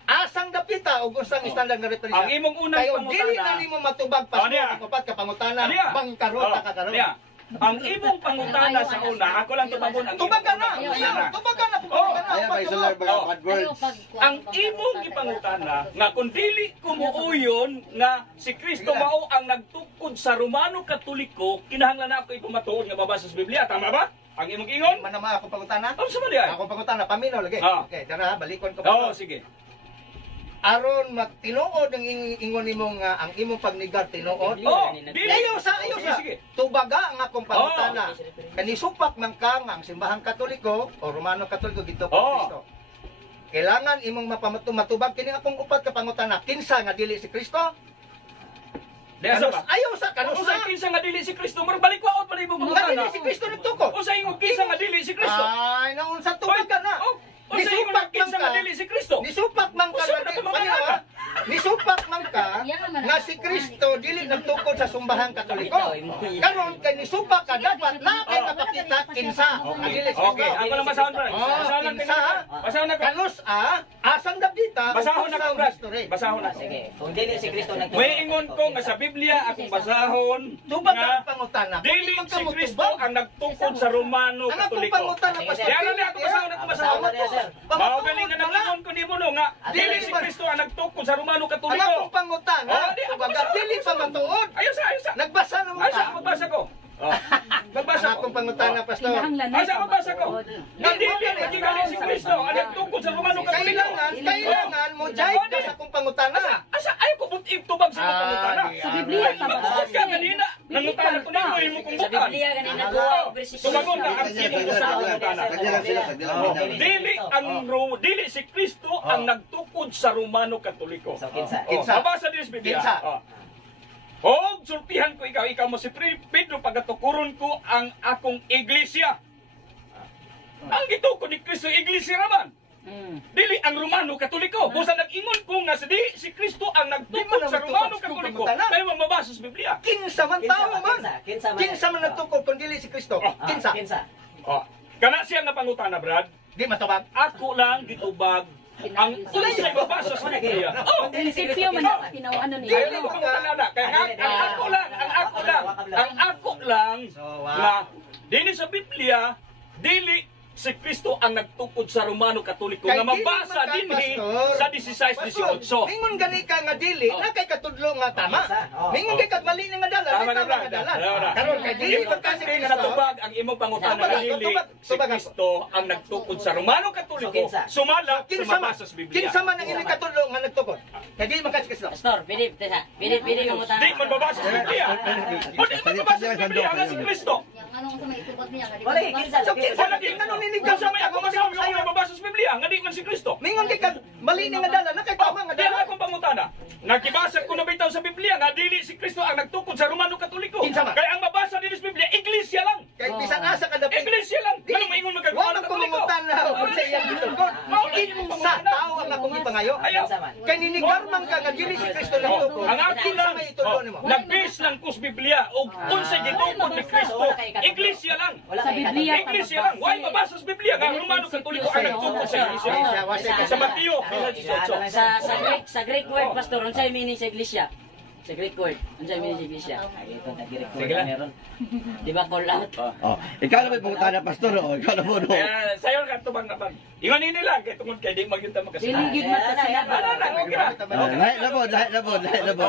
asang dapita o unsang standard nga referensya. Ang imong unang Kayo pangutana. dili na nimo matubag Oh, niya. pastor ang upat ka pangutana, Niya. bangkarota ka karon. Niya. Ang imong pangutana sa una, ako lang tumagon ang Tubaga na. imong Ayaw, pangutana. tubaga na. Oh, Ayaw kay Solar ba Oh. bad words. Ang imong gipangutana nga kung dili kumuuyon nga si Kristo mao ang nagtukod sa Romano Katoliko, kinahanglan na ako ipamatuod nga mabasa sa Biblia, tama ba? Ang imong ingon? Manama ako pangutana. Ano sa man diay? Ako pangutana paminaw lagi. Ah. Okay, tara balikon ko. Oo, sige. Aron magtinuod ang ingon nimo nga ang imong pagnigar tinuod. Oh, dili. Ayaw sa, ayaw sa. Sige. Tubaga ang akong pangutana. Oh. Kanisupak man ka nga ang simbahang Katoliko o Romano Katoliko dito ko Oh. Kristo. Kailangan imong matubag kini akong upat ka pangutana. Kinsa nga dili si Kristo? Diya sa ba? Ayaw sa Kung kanusa. usay kinsa nga dili si Kristo, magbalik waot pa imong Nga dili pangutana. si Kristo nagtuko. Usay ingon kinsa nga dili si Kristo. Ay, naunsa tubag ka na. Oh, usay ingon Nisupak man kinsa nga ka. dili si Kristo. Nisupak man ka. Usa na lagi. pamamahala Paminaw, ka. ah. Nisupak man ka nga si Kristo dili nagtukod sa sumbahang Katoliko. Karon kay nisupak ka dapat na kay napakita kinsa nga dili si Okay, Kristo. ako lang masahon ba? Oh, Basahon lang kinsa, tingnan. Basahon na ka. Kanus asang dapita. Basahon na ka, usang Brad. history. Basahon na. Sige, kung dili si Kristo nagtukod. May ingon ko nga sa Biblia akong basahon Tubag nga ang pangutana. dili Kung si di Kristo magkamutubag, ang nagtukod sa Romano ang akong Katoliko. pangutana Sige, pa sir. Kaya na ako basahon ako basahon. Basahon na, sir. Mao galing nga nangingon ko nimo no nga dili si Kristo ang nagtukod sa Romano Ang Katoliko. akong pangutana, Oh, di, ako tubaga, basahon, dili ako pa basahon. matuod. Ayos sa, ayos sa. Nagbasa naman Ayos sa, ka. magbasa ko. Magbasa Ang ko. akong pangutana, pastor. Kinahanglan na Ayos sa, magbasa ko. Nga dili Ay, nagigaling si Kristo ang nagtukod sa Romano Katoliko. Kailangan mo jive ka sa akong pangutana. Asa ay ko buti tubag sa akong pangutana. Sa Biblia Ay, mabuot ka ganina. Nangutana ko nimo imo kung Sa bukan. Biblia ganina Oo. ko bersikulo. Tumagon na ang sino sa pangutana. Kanya lang sila, kanya lang. Dili si Kristo ang nagtukod sa Romano Katoliko. So, kinsa? Kinsa? Mabasa din sa Biblia. Kinsa? Og sultihan ko ikaw mo si Pedro pagatukuron ko ang akong iglesia. Ang gitukod ni Kristo iglesia raman. Dili ang Romano Katoliko. Busa nag-ingon ko nga si Kristo ang nagtukod sa Romano Katoliko. Kaya mabasa sa Biblia. Kinsa man Kinsa tao man, man. kinsa man. Kinsa man nagtukod kung dili si Kristo. Kinsa. Kinsa? Kana siya nga pangutana, Brad. Di matubag. Ako lang gitubag ang unsay mabasa sa Biblia. Oh, Prinsipyo man ano niya. dili ko pangutanada. Kaya ang ako lang So, nga dili sa Biblia, dili si Kristo ang nagtukod sa Romano Katoliko Kay nga mabasa dili din man ka, Pastor, 16-18. mingon gani ka nga dili, Oh. na kay katudlo nga tama. Mingon kay mali nga dala, Tama may na, tama nga dala. Karon kay dili man ka si Hindi Kristo. na tubag ang imong pangutana Tubag, nga dili tubag, si tubag. Kristo ang nagtukod sa Romano Katoliko. So, kinsa? Sumala sa Kinsa man, mabasa sa Biblia. kinsa man ang ini katudlo nga nagtukod. Kay dili man ka si Kristo. Pastor, bilib ang utang. Di man mabasa sa Biblia. Hindi man mabasa sa Biblia nga si Kristo. Anong sa may itubag niya? Wala, kinsa So kinsa Wala lagi din nganong Kung ninigaw sa may ako masabi ako may mabasa sa Biblia, nga di man si Kristo. Mingon kay ka mali nga dala, na kay tama nga Di dala. akong pangutana. Nakibasa ko na bitaw sa Biblia nga dili si Kristo ang nagtukod sa Romano Katoliko. Kinsa man? Kaya ang mabasa din sa Biblia, iglesia lang. Kay bisan asa ka dapat. Iglesia lang. Ano maingon Wa magkagumano man kumungutan na kung sa iyang gitugod. Kinsa tao ang akong ipangayo. Ayaw. Kay ninigarman ka nga dili si Kristo nagtukod. Ang akin Kinsa lang, may itudlo nimo? nag-base lang ko sa Biblia o unsay gitukod ni Kristo, iglesia lang. Sa Biblia. Iglesia lang. Why mabasa sa Biblia nga Romano Katoliko ang nagtukod sa iglesia? Sa Mateo, Sa Greek word, pastor, unsay meaning sa iglesia? Sa Greek word, unsay meaning sa iglesia? Sige lang. Meron. Di ba call out? Oh, ikaw na may pangutana, pastor, o ikaw na po, no? Kaya sa'yo ka tubang na pag. Ingon nila, kaya tungod kay di magyunta magkasama. Diligid man ta sila. Okay na. Lahat na po.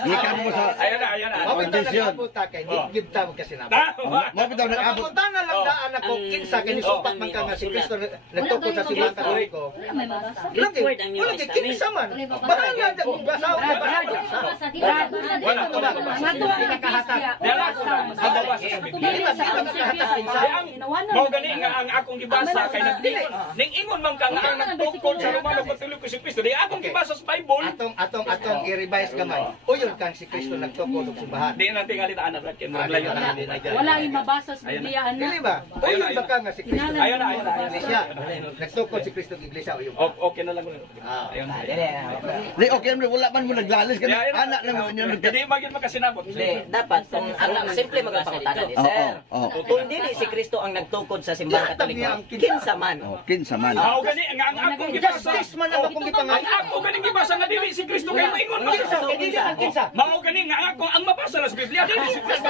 Ikan mo sa Ayun na. kondisyon. Puta kay di gid ta mo kasi na. Mapitaw nag-abot. Napunta na lang daan ako kinsa kini supak man ka nga si Kristo nagtukod sa simbahan katoliko. Wala may mabasa. Greek word ang New Wala kay kinsa man. Bahala da kung basaw ka Mabasa, di ba? Wala. Ang ato ang iglesia. Dala ko lang sa mabasa sa Biblia. Mao gani nga ang akong gibasa kay nagtingon. Ning ingon man ka nga ang nagtukod sa Romano Katoliko si Kristo. Di akong gibasa sa Bible. Atong i-revise gamay. Uyon kang si Kristo nagtukod og simbahan. Di na tingali ta anak kay maglayo na. Wala yung mabasa sa Biblia. Dili ba? Uyon ba ka nga si Kristo? Ayun na. Iglesia. Nagtukod si Kristo og iglesia uyon. Okay na lang. Ayun na. Di, okay, wala man mo naglalis ka Kaya, na. Anak lang yun. Hindi maging makasinabot. Dapat, kung ang simple magpangutana ni sir. Kung dili si Kristo ang nagtukod sa simbahan katoliko, kinsa man. Kinsa man. Mao gani nga ang akong gibasa. Justice man ang akong Ang gipangayo. ako gani gibasa nga dili si Kristo kay maingon man. Kinsa? Kay dili man kinsa? Mao gani nga ako ang mabasa sa Biblia dili si Kristo.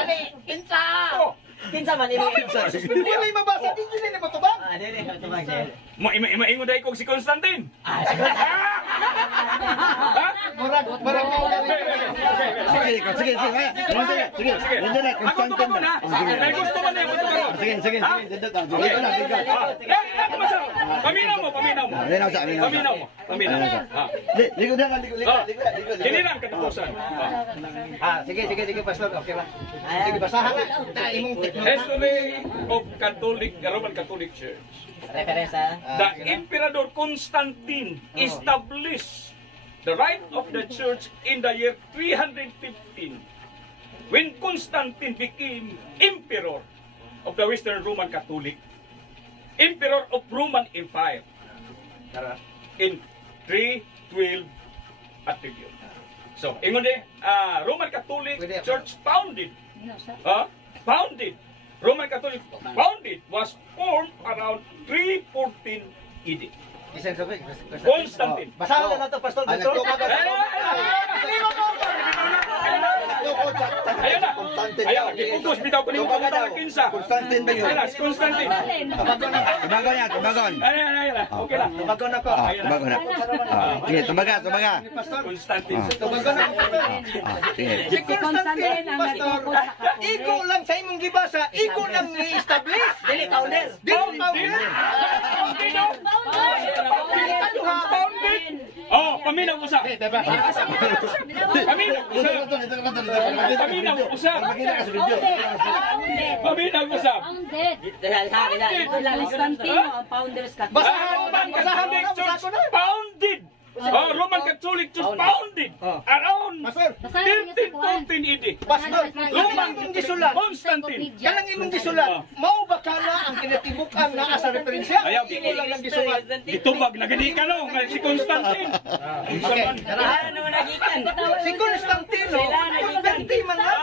Kinsa? Oh, Kinsa man imo kinsa. Dili may mabasa di dili na matubag. Dili tumag sir. maingon dai kog si Constantine. Murag Sige. Nandiyan na, Ako Constantine tumagon ha. na. May gusto man na tumagon. Sige. Paminaw mo. Paminaw mo. Ligo na. Kini lang katapusan. Sige pastor, okay ra. Sige basahan na. Imong History of Roman Catholic Church. Referensa. The Emperor Constantine established the right of the church in the year 315 when Constantine became Emperor of the Western Roman Catholic, Emperor of Roman Empire in 312 attribute. So, ingon Roman Catholic Church founded Roman Catholic founded was formed around 314 AD. Bisan sabi. Constantine. Basahan na nato pastor. Ayun na. Iputos bitaw ko ni mo kung kinsa. Constantine ba yun? Ayun na, si Constantine. Tumagon. Ayun na. Okay lang. Tumagon ako. Tumagon na. Sige, tumaga. Constantine. Tumagon ako. Sige. Si Constantine ang nagtukod sa Katoliko. Iko lang sa imong gibasa, iko lang ni-establish. Dili founder. Oh, paminaw usa. Paminaw usa. Constantino, ang founders ka. Roman Catholic Church founded. Roman Catholic Church founded around Pastor, 1314 AD. pastor, Roman imong gisulat. Constantine. Kanang imong gisulat, mao ba kana ang kinatibuk-an naa sa referensya? Ayaw, Iko lang ang gisulat. Gitubag na gani ka no, si Constantine. Okay, Naman nagikan. si Constantino, konverti man na.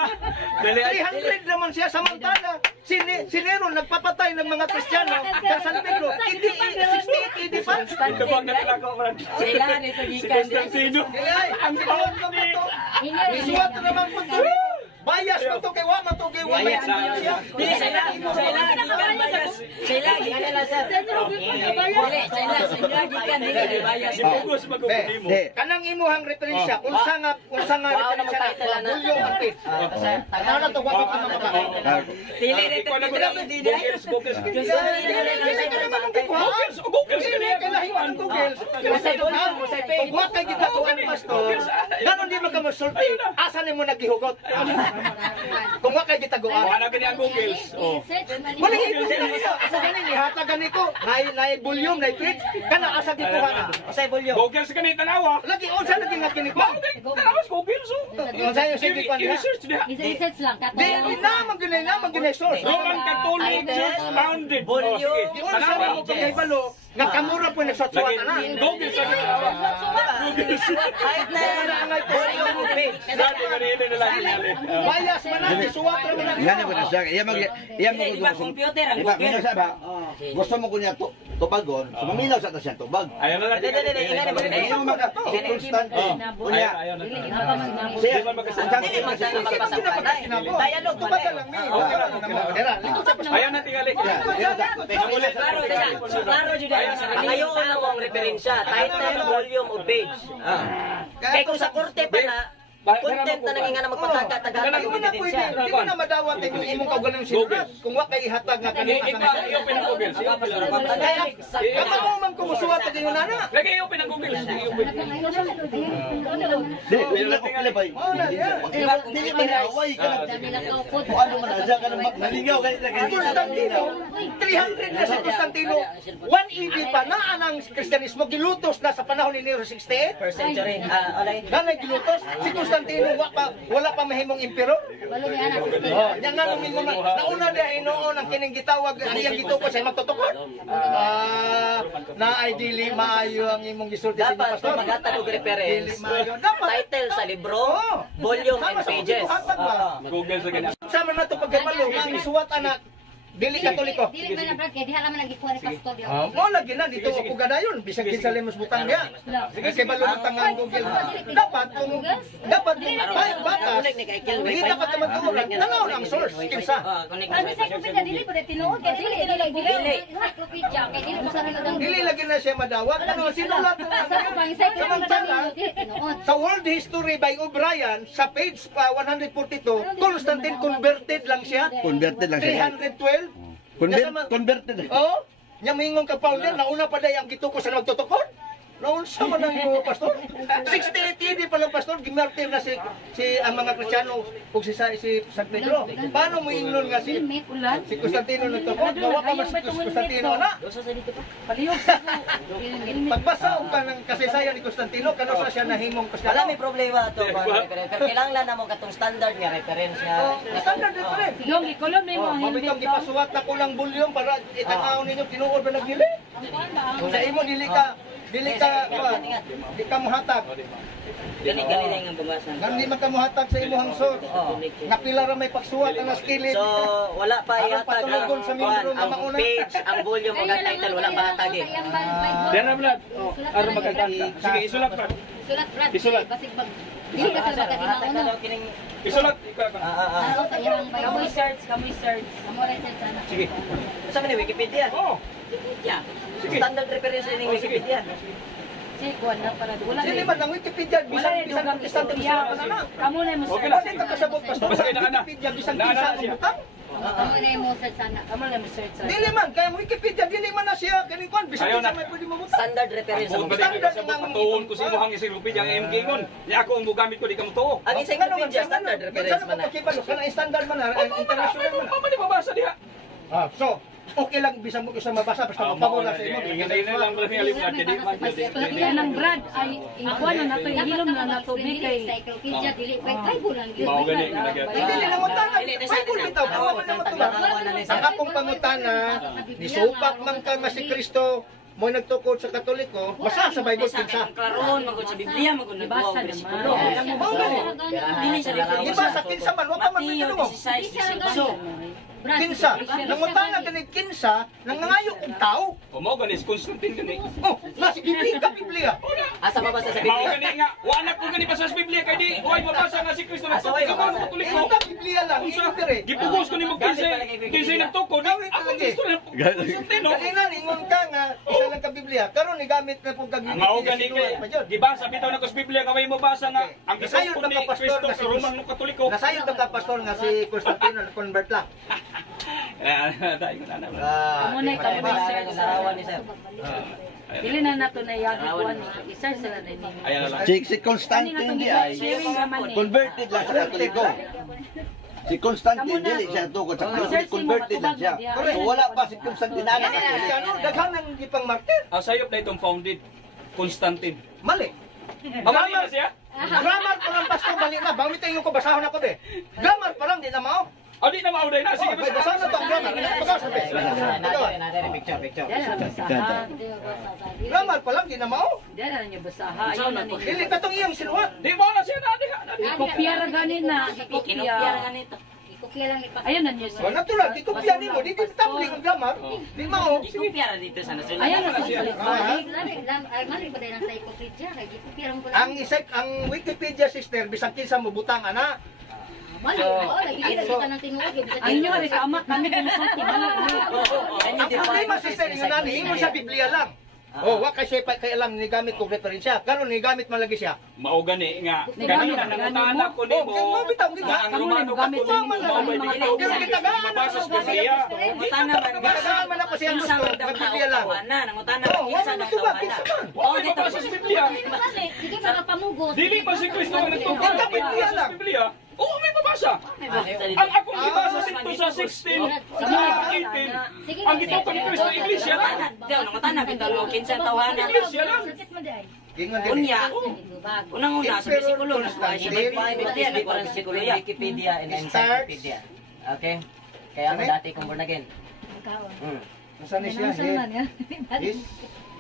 300 naman siya samantala. Si Nero nagpapatay ng mga Kristiyano sa San Pedro. Hindi 68 AD pa. Gitubag na talaga ko. Sila nito Si gikan. Constantino. Ay, ang ginawa naman to. Isuwat naman po to. Bias mo to kay wa man to kay wa may Bias na. siya. Dili sila gikan bias. Sila gikan nila sir. Sila gikan dili bias. Si Bugos magkukunin mo. Kanang imuhang referensya unsa nga referensya na bulyo ang page. Ano na to wa pa maka. Dili Ikaw na dili. Googles. Kung wa kay gitakuan pastor, ganon di makamusulti. Asa nimo nagihugot? Kung wa kay gitaguan. Wala gani ang Googles. Oh. Wala asa gani ni hatagan niko. Nay volume nay pitch. Kana asa gikuha na. Usay bolyo. Googles gani tanawa. Lagi unsa lagi nga kiniko? Tanawa sa Googles. Unsa yung sige kwan diha? I-research diha. Research lang. Di na magginay source. Roman Catholic Church founded. Bolyo. Di unsa mo kay balo nga kamura po nagsuwat na. Googles sa tanawa. Kahit na bolyo mo page. Sabi ganito na lang. Bias man na suwat ra man. Yan ang siya. Iya mo Iba computer ang Iba Google. sa ba? Gusto mo kunya tubagon, so mamilaw sa ta siya tubag. Ayaw na lang. Ayaw magato. Constant. Kunya. Ayaw na. Siya Dili man tayo magpasakay. Dialogue man Tubagan lang ni. Dera, likod sa Ayaw na tingali. Klaro jud ay ayaw na mong referensya. Title, volume o page. Kay kung sa korte pa na content na nanging nga magpatagka tagatag Di og mo na pwede, ebidensya. di mo na madawat yung imong kaugalang sinulat. Kung wa kay ihatag nga kanina Iyo pinag-Googles. Kaya, kapag mo man kumusuwat ang iyong nana. Lagi iyo pinag-Googles. Iyo Dili ko kila bay. Dili man away ka. Kung ano man asa ka naligaw ka Constantino, 300 na si Constantino, 180 pa na ang Kristyanismo, gilutos na sa panahon ni Nero 68. Per century. Alay. Ganay gilutos, si Constantino wala pa mahimong imperor. Oh, nya nga nung mingo nauna dia Hinoo ang kining gitawag ang iyang gitukod sa magtutukod. Na ideally maayo ang imong gisulti sa Dapat pastor. magatag og reference. Dapat Title sa libro, volume and pages. Google sa ganyan. Sama na to pagkabalo, kasi suwat anak dili katoliko. Dili ba na brad kay diha naman nagikuha ni pastor di Mo lagi na dito ako gadayon bisag din sa limos butang diha. Kasi balo ng tangang Google. Dapat kung batas. Hindi dapat naman tuuran. Tanaw ang source kinsa. Ano sa kupita dili pa tinuod kay dili lang Google. Encyclopedia kay dili mo sa rilodang. Dili lagi na siya madawat. Ano sinulat Sa pang encyclopedia dili tinuod. sa World History by O'Brien sa page 142, Constantine converted lang siya. Converted lang siya. 312. Converted. Oh, nya mingong ka founder nauna pa day ang gituko sa nagtutukod. Naunsa man ang mga pastor? 68 AD pa lang pastor, gimartir na si ang mga Kristiyano ug si San Pedro. Paano mo ingnon nga si Constantino nagtukod? Gawa pa mas si Constantino na. Palihog. Pagbasa og kanang kasaysayan ni Constantino kano sa siya nahimong Wala Kristiyano. may problema to. Pero kailangan na mo katong standard nga reference nga. Oh, standard different. Yung ikolom ni mo Oh, ang mabitong hindi gipasuwat na ko lang bulyong para itanaw ninyo tinuod ba nagdili? Kung sa imo dili ka di ka muhatag. Gani na yung bumasa. Gandi man ka muhatag sa imong source. Nga pila ra may pagsuwat ang skillet. So, wala pa Aron ihatag patulugon sa membro nga ang mauna. page, ang volume, ang title, wala pa hatag eh. Diyan na Vlad. Aron magkaganta. Sige, isulat pa. Sulat brad. Isulat. Basig bag. Dili ka sa Hatag na daw magkadimaon. kining... Isulat. Ano sa iyang Kamoy Bible? search, kamoy search. Amo ra sa sana. Sige. Sa man Wikipedia? Oh. Wikipedia. Sige. Standard reference ni Wikipedia. Si kuan na para wala. Dili man ang Wikipedia Wala bisan rin bisan ang istante istorya. sa na. Kamo na mo Okay search. lang. Kasi ka kasabot pastor Basta sa kay na. Wikipedia bisan Na kinsa siya. ang butang. Amo na mo sa sana. Kamo na mo search. Dili man kay Wikipedia dili man na siya kaning kwan bisan Ayaw kinsa na. may pwede mabutang. Standard reference Ang ang balik ka sa patuon ko sa imuhang encyclopedia ang MK ngon. Ni ako ang bugamit ko di ka mo tuo. Ang encyclopedia, standard reference man na. Kana standard man na international man. Mama di mabasa diha. So, okay lang bisan mo ko sa mabasa basta mapabula sa imo. Ingay na lang pala ni Alip Vlad. Yan ang brad ay ikuan na nato ihilom na nato bigay. Encyclopedia dili kay bulan gyud. Mao gani nagyat. Hindi nila mo tanong. Ay, kung bitaw, kawa man naman ito. Ang akong pangutana, nisupak man ka nga si Kristo, mo nagtukod sa Katoliko, basa sa Bible kinsa. Klaron, magod sa Biblia, magod na Basa bersikulo. naman. Dili sa Di ba sa kinsa man, wa ka man Mateo mo. 16:18. Kinsa, nangutana ganit kinsa, nangangayo og tao. O mao gani Constantine gani. Oh, mas Biblia ka Biblia. Asa mabasa sa Mao Biblia? gani nga, wala ko gani basa sa Biblia kay di way mabasa nga si Kristo Asa way nagtuo mabasa? sa Katoliko. Imo ka Biblia Biblia lang, Unsa? dire. Gipugos ko nimo kinsay nagtukod. Gawin Ako lagi. gusto na Konstantino. Kanina ningon ka nga isa lang ka Biblia, karon ni gamit na pug kag Ang mao gani kay gibasa bitaw na kus Biblia kamay mo basa nga ang Nasayod gisugod na ni ka, pastor, Kristo na sa si- Romang Katoliko. Nasayod ka pastor nga si Constantino na convert lang. Dai na na. Amo na ikaw Para sir. sa larawan ni sir. Dili na nato na yagikuan isa sila na ni. Ayan na lang. Si Constantine di ay Sharing naman ni. converted lang sa Katoliko. Si Constantine dili siya tukod sa Katoliko, converted lang siya. So wala pa si Constantine na. Ano daghan nang gipang martir. Ang sayop na itong founded Constantine. Mali. Mamali na siya? Grammar pa lang pastor mali na. Bawit tayo ko basahon ako be. Grammar pa lang di na mao. O di na mauday na. Sige, Oh, may basahan na to ang grammar. Baka sabi. Nada picture. Diyan na basahan. Grammar pa lang di na mao. Diyan na niya basahan. Ayun na ni. Dili katong iyang sinuwat. Di mo na siya na. Kopya ra ganin na. Kopya. Ikopya lang ipas. Ayun na niya sir. Wa natural di kopya nimo di tumbling ang grammar. Di mao. Ayun na sir. Mali pa din ang sa ikopya. Kaya ikopya lang ko Ang isip ang Wikipedia sister bisag kinsa mo butang ana. Mali. Oo, lagi kita ng tinuod. Ang inyo ari ka amat kami konsulti mali. Ang problema sister nga nani imo sa Biblia lang. Oh, wa kasi pa kay alam ni gamit kog referensya. Karon ni gamit man lagi siya. Mao gani nga. Kanina nangutana ko nimo. Oh, bitaw gid. Nga ang Romano Katoliko mao ba dito? Mabasa sa Biblia. Basahan man ako siya gusto ng Biblia lang. Oh, wa man matubag kinsa man. Wa may mabasa sa Biblia. Sige mga pamugos. Dili pa si Kristo ang nagtugod. Hindi ka Biblia lang. Biblia. Oo, may mabasa. Ang akong gibasa dito sa 16, sa 18, ang gitukan ni Kristo Iglesia lang. Iglesia lang. Gingon din. Unya. Bago. Unang-una sa bersikulo na Wikipedia and encyclopedia. Okay? Kaya ako dati kung born again. Nasaan ni siya? Is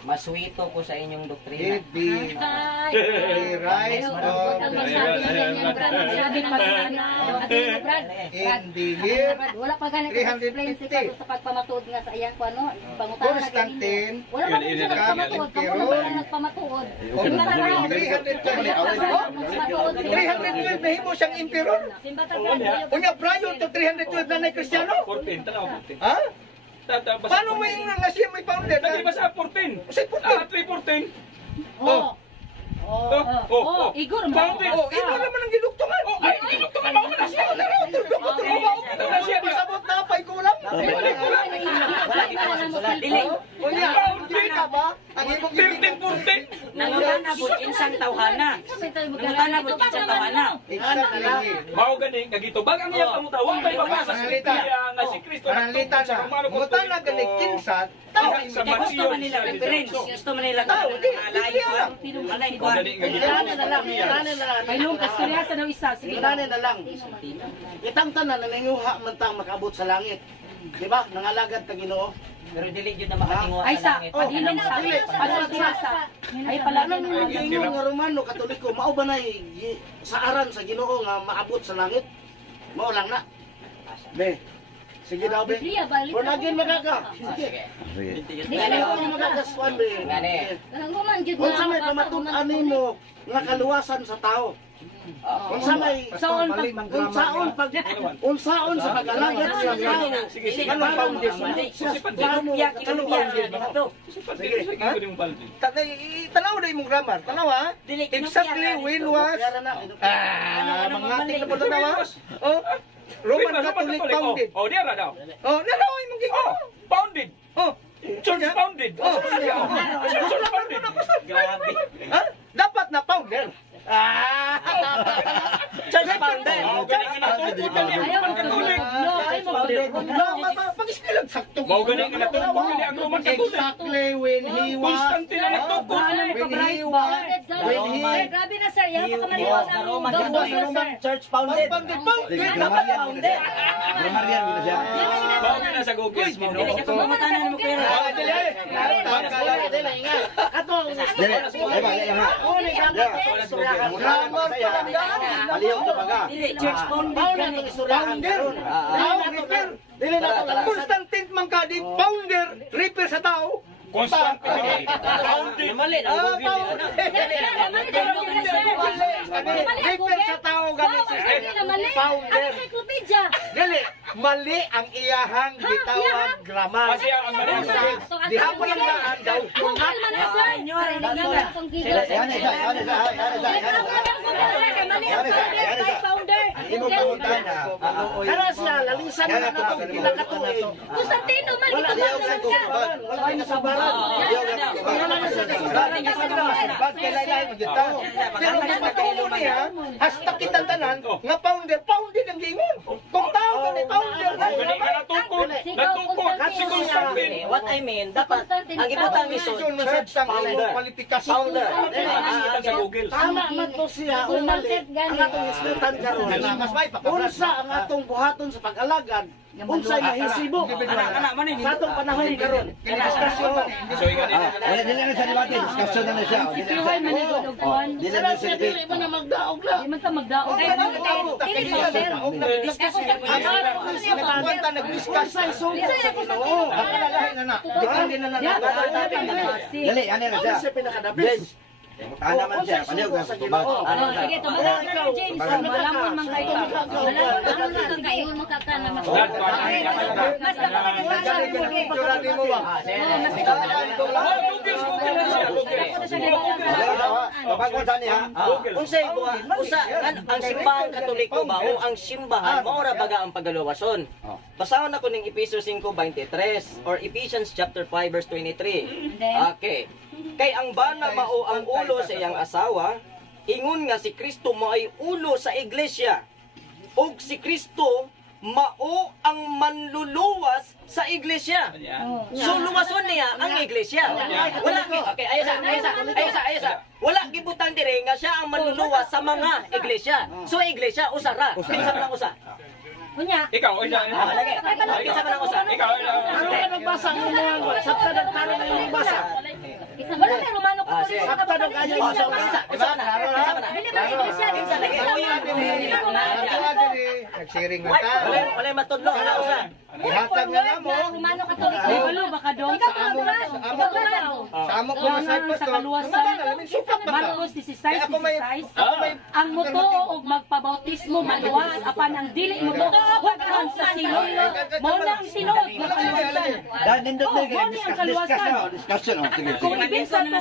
Maswito ko sa inyong doktrina. it be right of in the year Wala pa ganit 350. sa pagpamatuod nga sa iyang kuano, pangutana. Constantine. Wala pa din siya nagpamatuod, kamo na ba nagpamatuod? O 312 na himo siyang emperor. Unya prior to 312 na Kristiyano. 14, tanaw 14. Ha? Paano may nga siya may founder? Lagi ba sa 14? Sa 14? 314. Oh. Oh. Igor Founded. Oh, ino naman ang giluktungan. Oh, ay, kinuktungan mo na siya. Na siya ba? Pasabot na pa'y kulang. Dili. Unya, hindi ka ba? Ang imong 13, 14. Nangutana po insang tawhana. Nangutana po insang tawhana. Exactly. Mao gani kagitubag ang iyang pamutawa may mabasa sa Biblia nga si Kristo Panalitan sa na. Romano Mutan na Katoliko. ganig kinsat. Tao Sa Kaya gusto man nila reference. Gusto man nila Tao, di. alay ko. Alay ko. Gani nga gitubag. May nung kasturya sa daw isa. Sige. Inanin na lang. Itang tanan na nangyuha man tang makabot sa langit. Di ba? Nangalagad ta Ginoo. Pero dili jud na makatinguha Ay sa sa langit. padilong sa pasultirasa. Ay pala Alam mo yung ingon nga Romano Katoliko, mao ba nay sa aran sa Ginoo nga maabot sa langit? Mao lang na. Be. Sige daw be. Born again magaka. Sige. Dili ako magagaswan be. Ngani. Kung sa may pamatunan nimo nga kaluwasan sa tao. Kung sa may Saon pag unsaon sa pag-alagad sa tao. Sige, sige. Anong foundation? Kilupya dito. Sige, Tanaw na imong grammar. Tanaw ha? Dili Exactly when was mga tingin na po tanaw ha? Oh, Roman Catholic founded. Oh, diara daw. Oh, nanaw imong ginoo. Founded. Oh, Church founded. Oh, Church founded. Grabe. ha? Dapat na founder. Church founder. Mao gani nga natugod gani ang Roman Katolik. Pag-iskilag sakto. Mao gani nga natugod gani ang Roman Katolik. Exactly when he was Constantine ang nagtugod. Grabe na sir, yan pa kamaliwan ang Roman Roman Church founded. Grammarian mo na siya. Mao gani sa Google. Dili ka pamamatanan mo pero. Dili. Ay ba, yan nga. Grammar palandaan. Maliyaw ka baga. Dili church founded gani. Founder. Tao, repair. Constantine man ka di founder, repair sa tao. Constantine. Mali na Google niya. Refer sa tao gani founder. Dili, mali ang iyahang bitawang grammar. Kasi ang mali ang Diha ko lang daan daw. Kaya siya, lalisan na itong kinakatuin. Constantino, Wala na sa kubaran. Wala na sa baran. Wala na sa kubaran. Pero patuloy niya, hasta kitang tanan, nga founder ang gingon. Kung tao ka ni founder na. Gani ka natukod. Natukod. Si Constantine. What I mean, dapat ang ibutang iso church founder. Kwalifikasyon. Nakita sa Google. Tama man to siya, umali. Ang atong islutan karon. Mas may Unsa ang atong buhaton sa pag-alagad? Unsay mahisibo? Sa atong panahon karon. So, ingat. Wala dili na sa debate, discussion na siya. Si Piway manigod og kuan. Dili Kaya na siya sa dili man na magdaog lang. Di man ta magdaog. Unsay sugo sa Ginoo? Dili, ano na siya. Ano siya pinakadabis? Ano man siya, paliw ka sa tubag. Sige, tumagal na James. Wala mo man kayo. Unsay usa ang simbahang Katoliko ba o ang simbahan mao ra baga ang pagaluwason. Basahon ako ning Efesios 5:23 or Ephesians chapter 5 verse 23. Okay. Kay ang bana mao ang ulo sa iyang asawa, ingon nga si Kristo mao ay ulo sa iglesia. Ug si Kristo mao ang manluluwas sa iglesia. So luwason niya ang iglesia. Wala okay, ayos. Wala gibutang dire nga siya ang manluluwas sa mga iglesia. So iglesia usara. Kinsa man ang usa? Unya. Ikaw, isa. Kinsa man ang usa? Ikaw, Ano ka nagbasa ng mga sabta ng tanong ng yung basa? Wala kay Romano Katoliko sa Sabta ng kanya yung basa. Dili ba iglesia din sa Nagsiring na ka. Wala matudlo ana usa. Ihatag na na mo. Romano Katoliko. Di walo baka dong Ikaw sa amo. Sa amo ko Sa pastor. kaluwasan. Supak ba ka? Marcos 16:16. Ang muto og magpabautismo maluwas apan ang dili muto hukman sa silod. Mao na ang silod nga kaluwasan. Dahil nindot na Mao ni ang kaluwasan. discussion. Sige. Kung ibisa to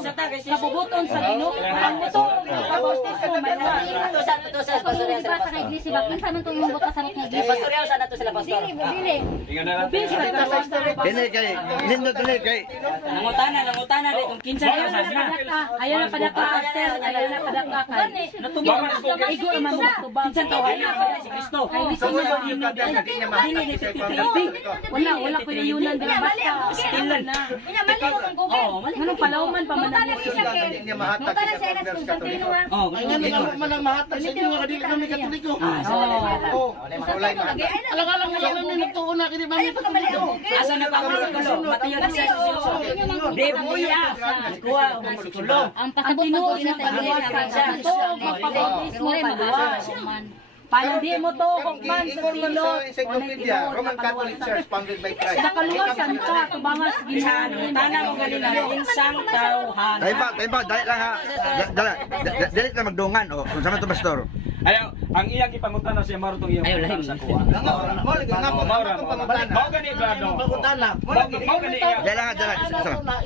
kabubuton sa Ginoo, ang muto og magpabautismo maluwas. sa iglesia ba kinsa man tong imong pasabot nga iglesia. Pastorya sa nato sila pastor. Dili. Ingat na natin. Bisa kaluwasan. Dili kay nindot dili kay Nangutana rin kung kinsa niya sa Ayaw na padaka Asel, ayaw na padaka kay. Natubang na sa Google. Igo naman mo tubang. Kinsa tawhan na si Kristo. Kay bisa wala ko niyunan dili basta. Stilan na. Unya mali mo kung Google. Anong palawman pa man Mutana siya kay. Mutana siya na Constantino ha. Ay nga naman man ang mahatag sa inyo nga dili kami Katoliko. Alang-alang mo lang na nagtuon na kini mami Katoliko. asa na pa ang sikulo. Matayo na siya sa Debuya. Kuha ang sikulo. Ang pasabot man ko sa iglesia. Magpabautismo paluwas. Paano di mo to hukman sa silod? Encyclopedia, Roman Catholic Church founded by Christ. Sa kaluwasan ka, tubangas ginano. Tanang ko ganila insang tawhan. Tayo ba, dali lang ha. Dali na magdungan o kung saan to pastor. Ayaw, ang iyang ipangutan na siya marutong iyang sa kuha. Mo lagi nga po Mao gani brado. Pagutana. Mao gani iya. Dali lang, dali.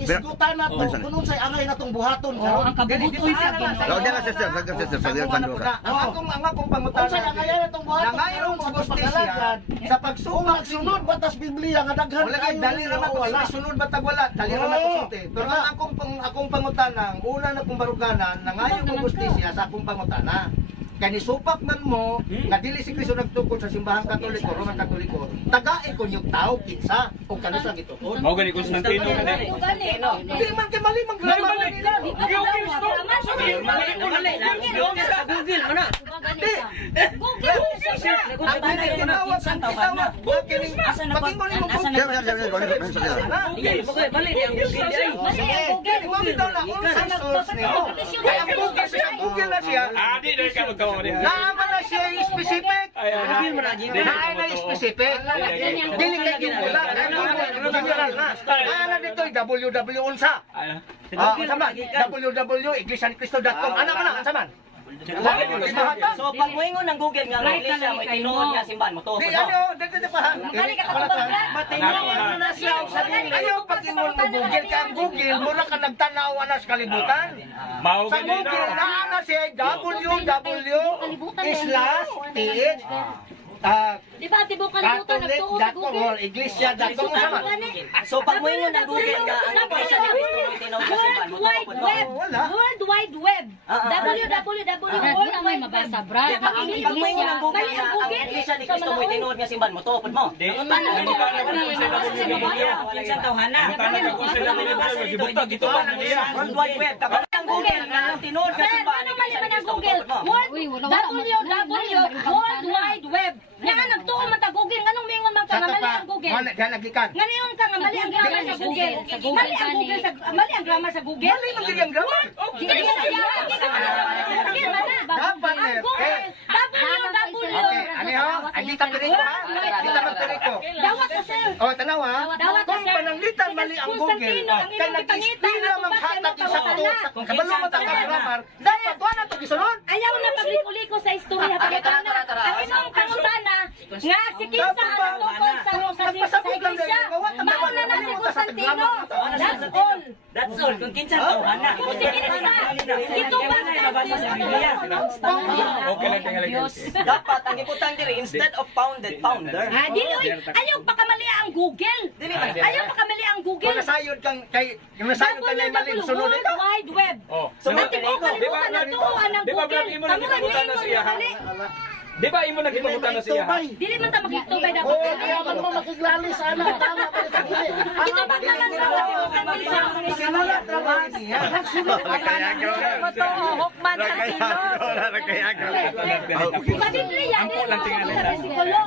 Isgutan na to. Kunon say angay natong buhaton karon. Ang kabubuton sa Ginoo. Law dala sister, ang akong pangutana. Unsay angay natong buhaton. Nangayon sa justisya sa Kung pagsumak magsunod batas Biblia nga daghan wala kay dali ra man wala. sunod batag wala dali ra man kusulti pero ang akong pangutana ang una na kong baruganan nangayon kong justisya sa akong pangutana kani supak man mo nga dili si Kristo nagtukod sa simbahang Katoliko Roman Katoliko tagae ko yung tao kinsa kung kano sa gitukod Mao gani Constantino gani. di man kay mali man grammar nila Google mo na. ang tinawag ang tawag kining paging mo nimo Sige, bali di ang Google ay. mo bitaw na unsa source nimo kaya ang Google siya Google na siya. Di na ka magkawa niya. Naaman na siya specific. Naay na specific. Dili kay gimula. General na. Ana dito www unsa. Sama www.iglesianicristo.com. Ana man ang saman. So pag moingon ng Google nga ang iglesia mo tinuod nga simbahan mo to. Di ano, dito pa. Matingawan na siya sa dili. Ayaw pag ingon mo Google ka ang Google, mura ka nagtanaw na sa kalibutan. Sa Google naa na siya www/th Di ba tibo kalibutan nagtuo sa Google? iglesia.com sama. So pag moingon ng Google nga ang iglesia ni Cristo mo tinuod nga simbahan mo to. World Wide Web. www. May mabasa, Brad. Pag moingon ng Google nga ang iglesia ni Cristo mo tinuod nga simbahan mo to. Pud mo. Kinsa tawhana? World Wide Web. Kapag ang Google nga ang tinuod nga simbahan ni Ano man ang Google? World Wide Web. Nga nagtuo man ta Google, nganong mingon man ka nga mali ang Google? Ngayon ka nga mali ang grammar sa Google. Mali ang Google sa mali ang grammar sa Google. Mali man ang grammar. Dili ka na Google man na. Dapat Ang Google. Okay, ani ho, agi ta diri ko ha. Agi ta diri ko. Dawat ka sir. Oh, tanaw ha. Dawat ka Kung sir. pananglitan mali ang Google, kay nag-istila man hatag sa to. Kung kabalo mo ta ka grammar, dapat tuwa na to gisunod. Ayaw na pagliko-liko sa istorya pagkatana. Ang imong pangutana nga si Kinsa ang tungkol sa iglesia. Mauna na si Constantino. That's all. That's all. Kung kinsa tawhana. Kung si Kinsa, ito ba sa Biblia? Okay lang tingala. Dapat ang importante diri instead of founded, founder. Dili oy, ayaw pa kamali ang Google. Ayaw pa kamali ang Google. Kung nasayod kang kay nasayod ka na mali sunod ito. World Wide Web. So, Dati mo kalimutan na tuuan ng Di ba, Google. Brad, imo nagibutan na siya, ha? mali. Di ba imo nagibutan na siya? Dili man ta makitubay dapat. Oh, kaya man mo makiglali sa anak. Tama pa rin sa gili. Ito ba naman sa Sinala trabaho niya. Hukman sa Sa Biblia, Ampo lang tingala. sa bersikulo.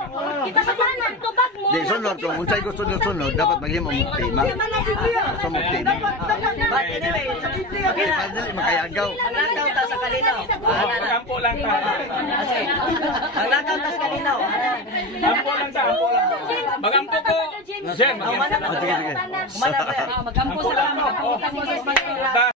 Kita sa tanan, tubag mo. Di sunod kung unsay gusto nyo sunod, dapat maghimo mong tema. So mong tema. But anyway, Okay, padali makayagaw. ang lakaw ta sa kalinaw. Ampo lang ta. Ang lakaw ta sa kalinaw. Ampo lang ta, ampo lang. Magampo ko. Jen, Ang magampo. manang sige, sige. Manang Magampo sa mga Ampo lang.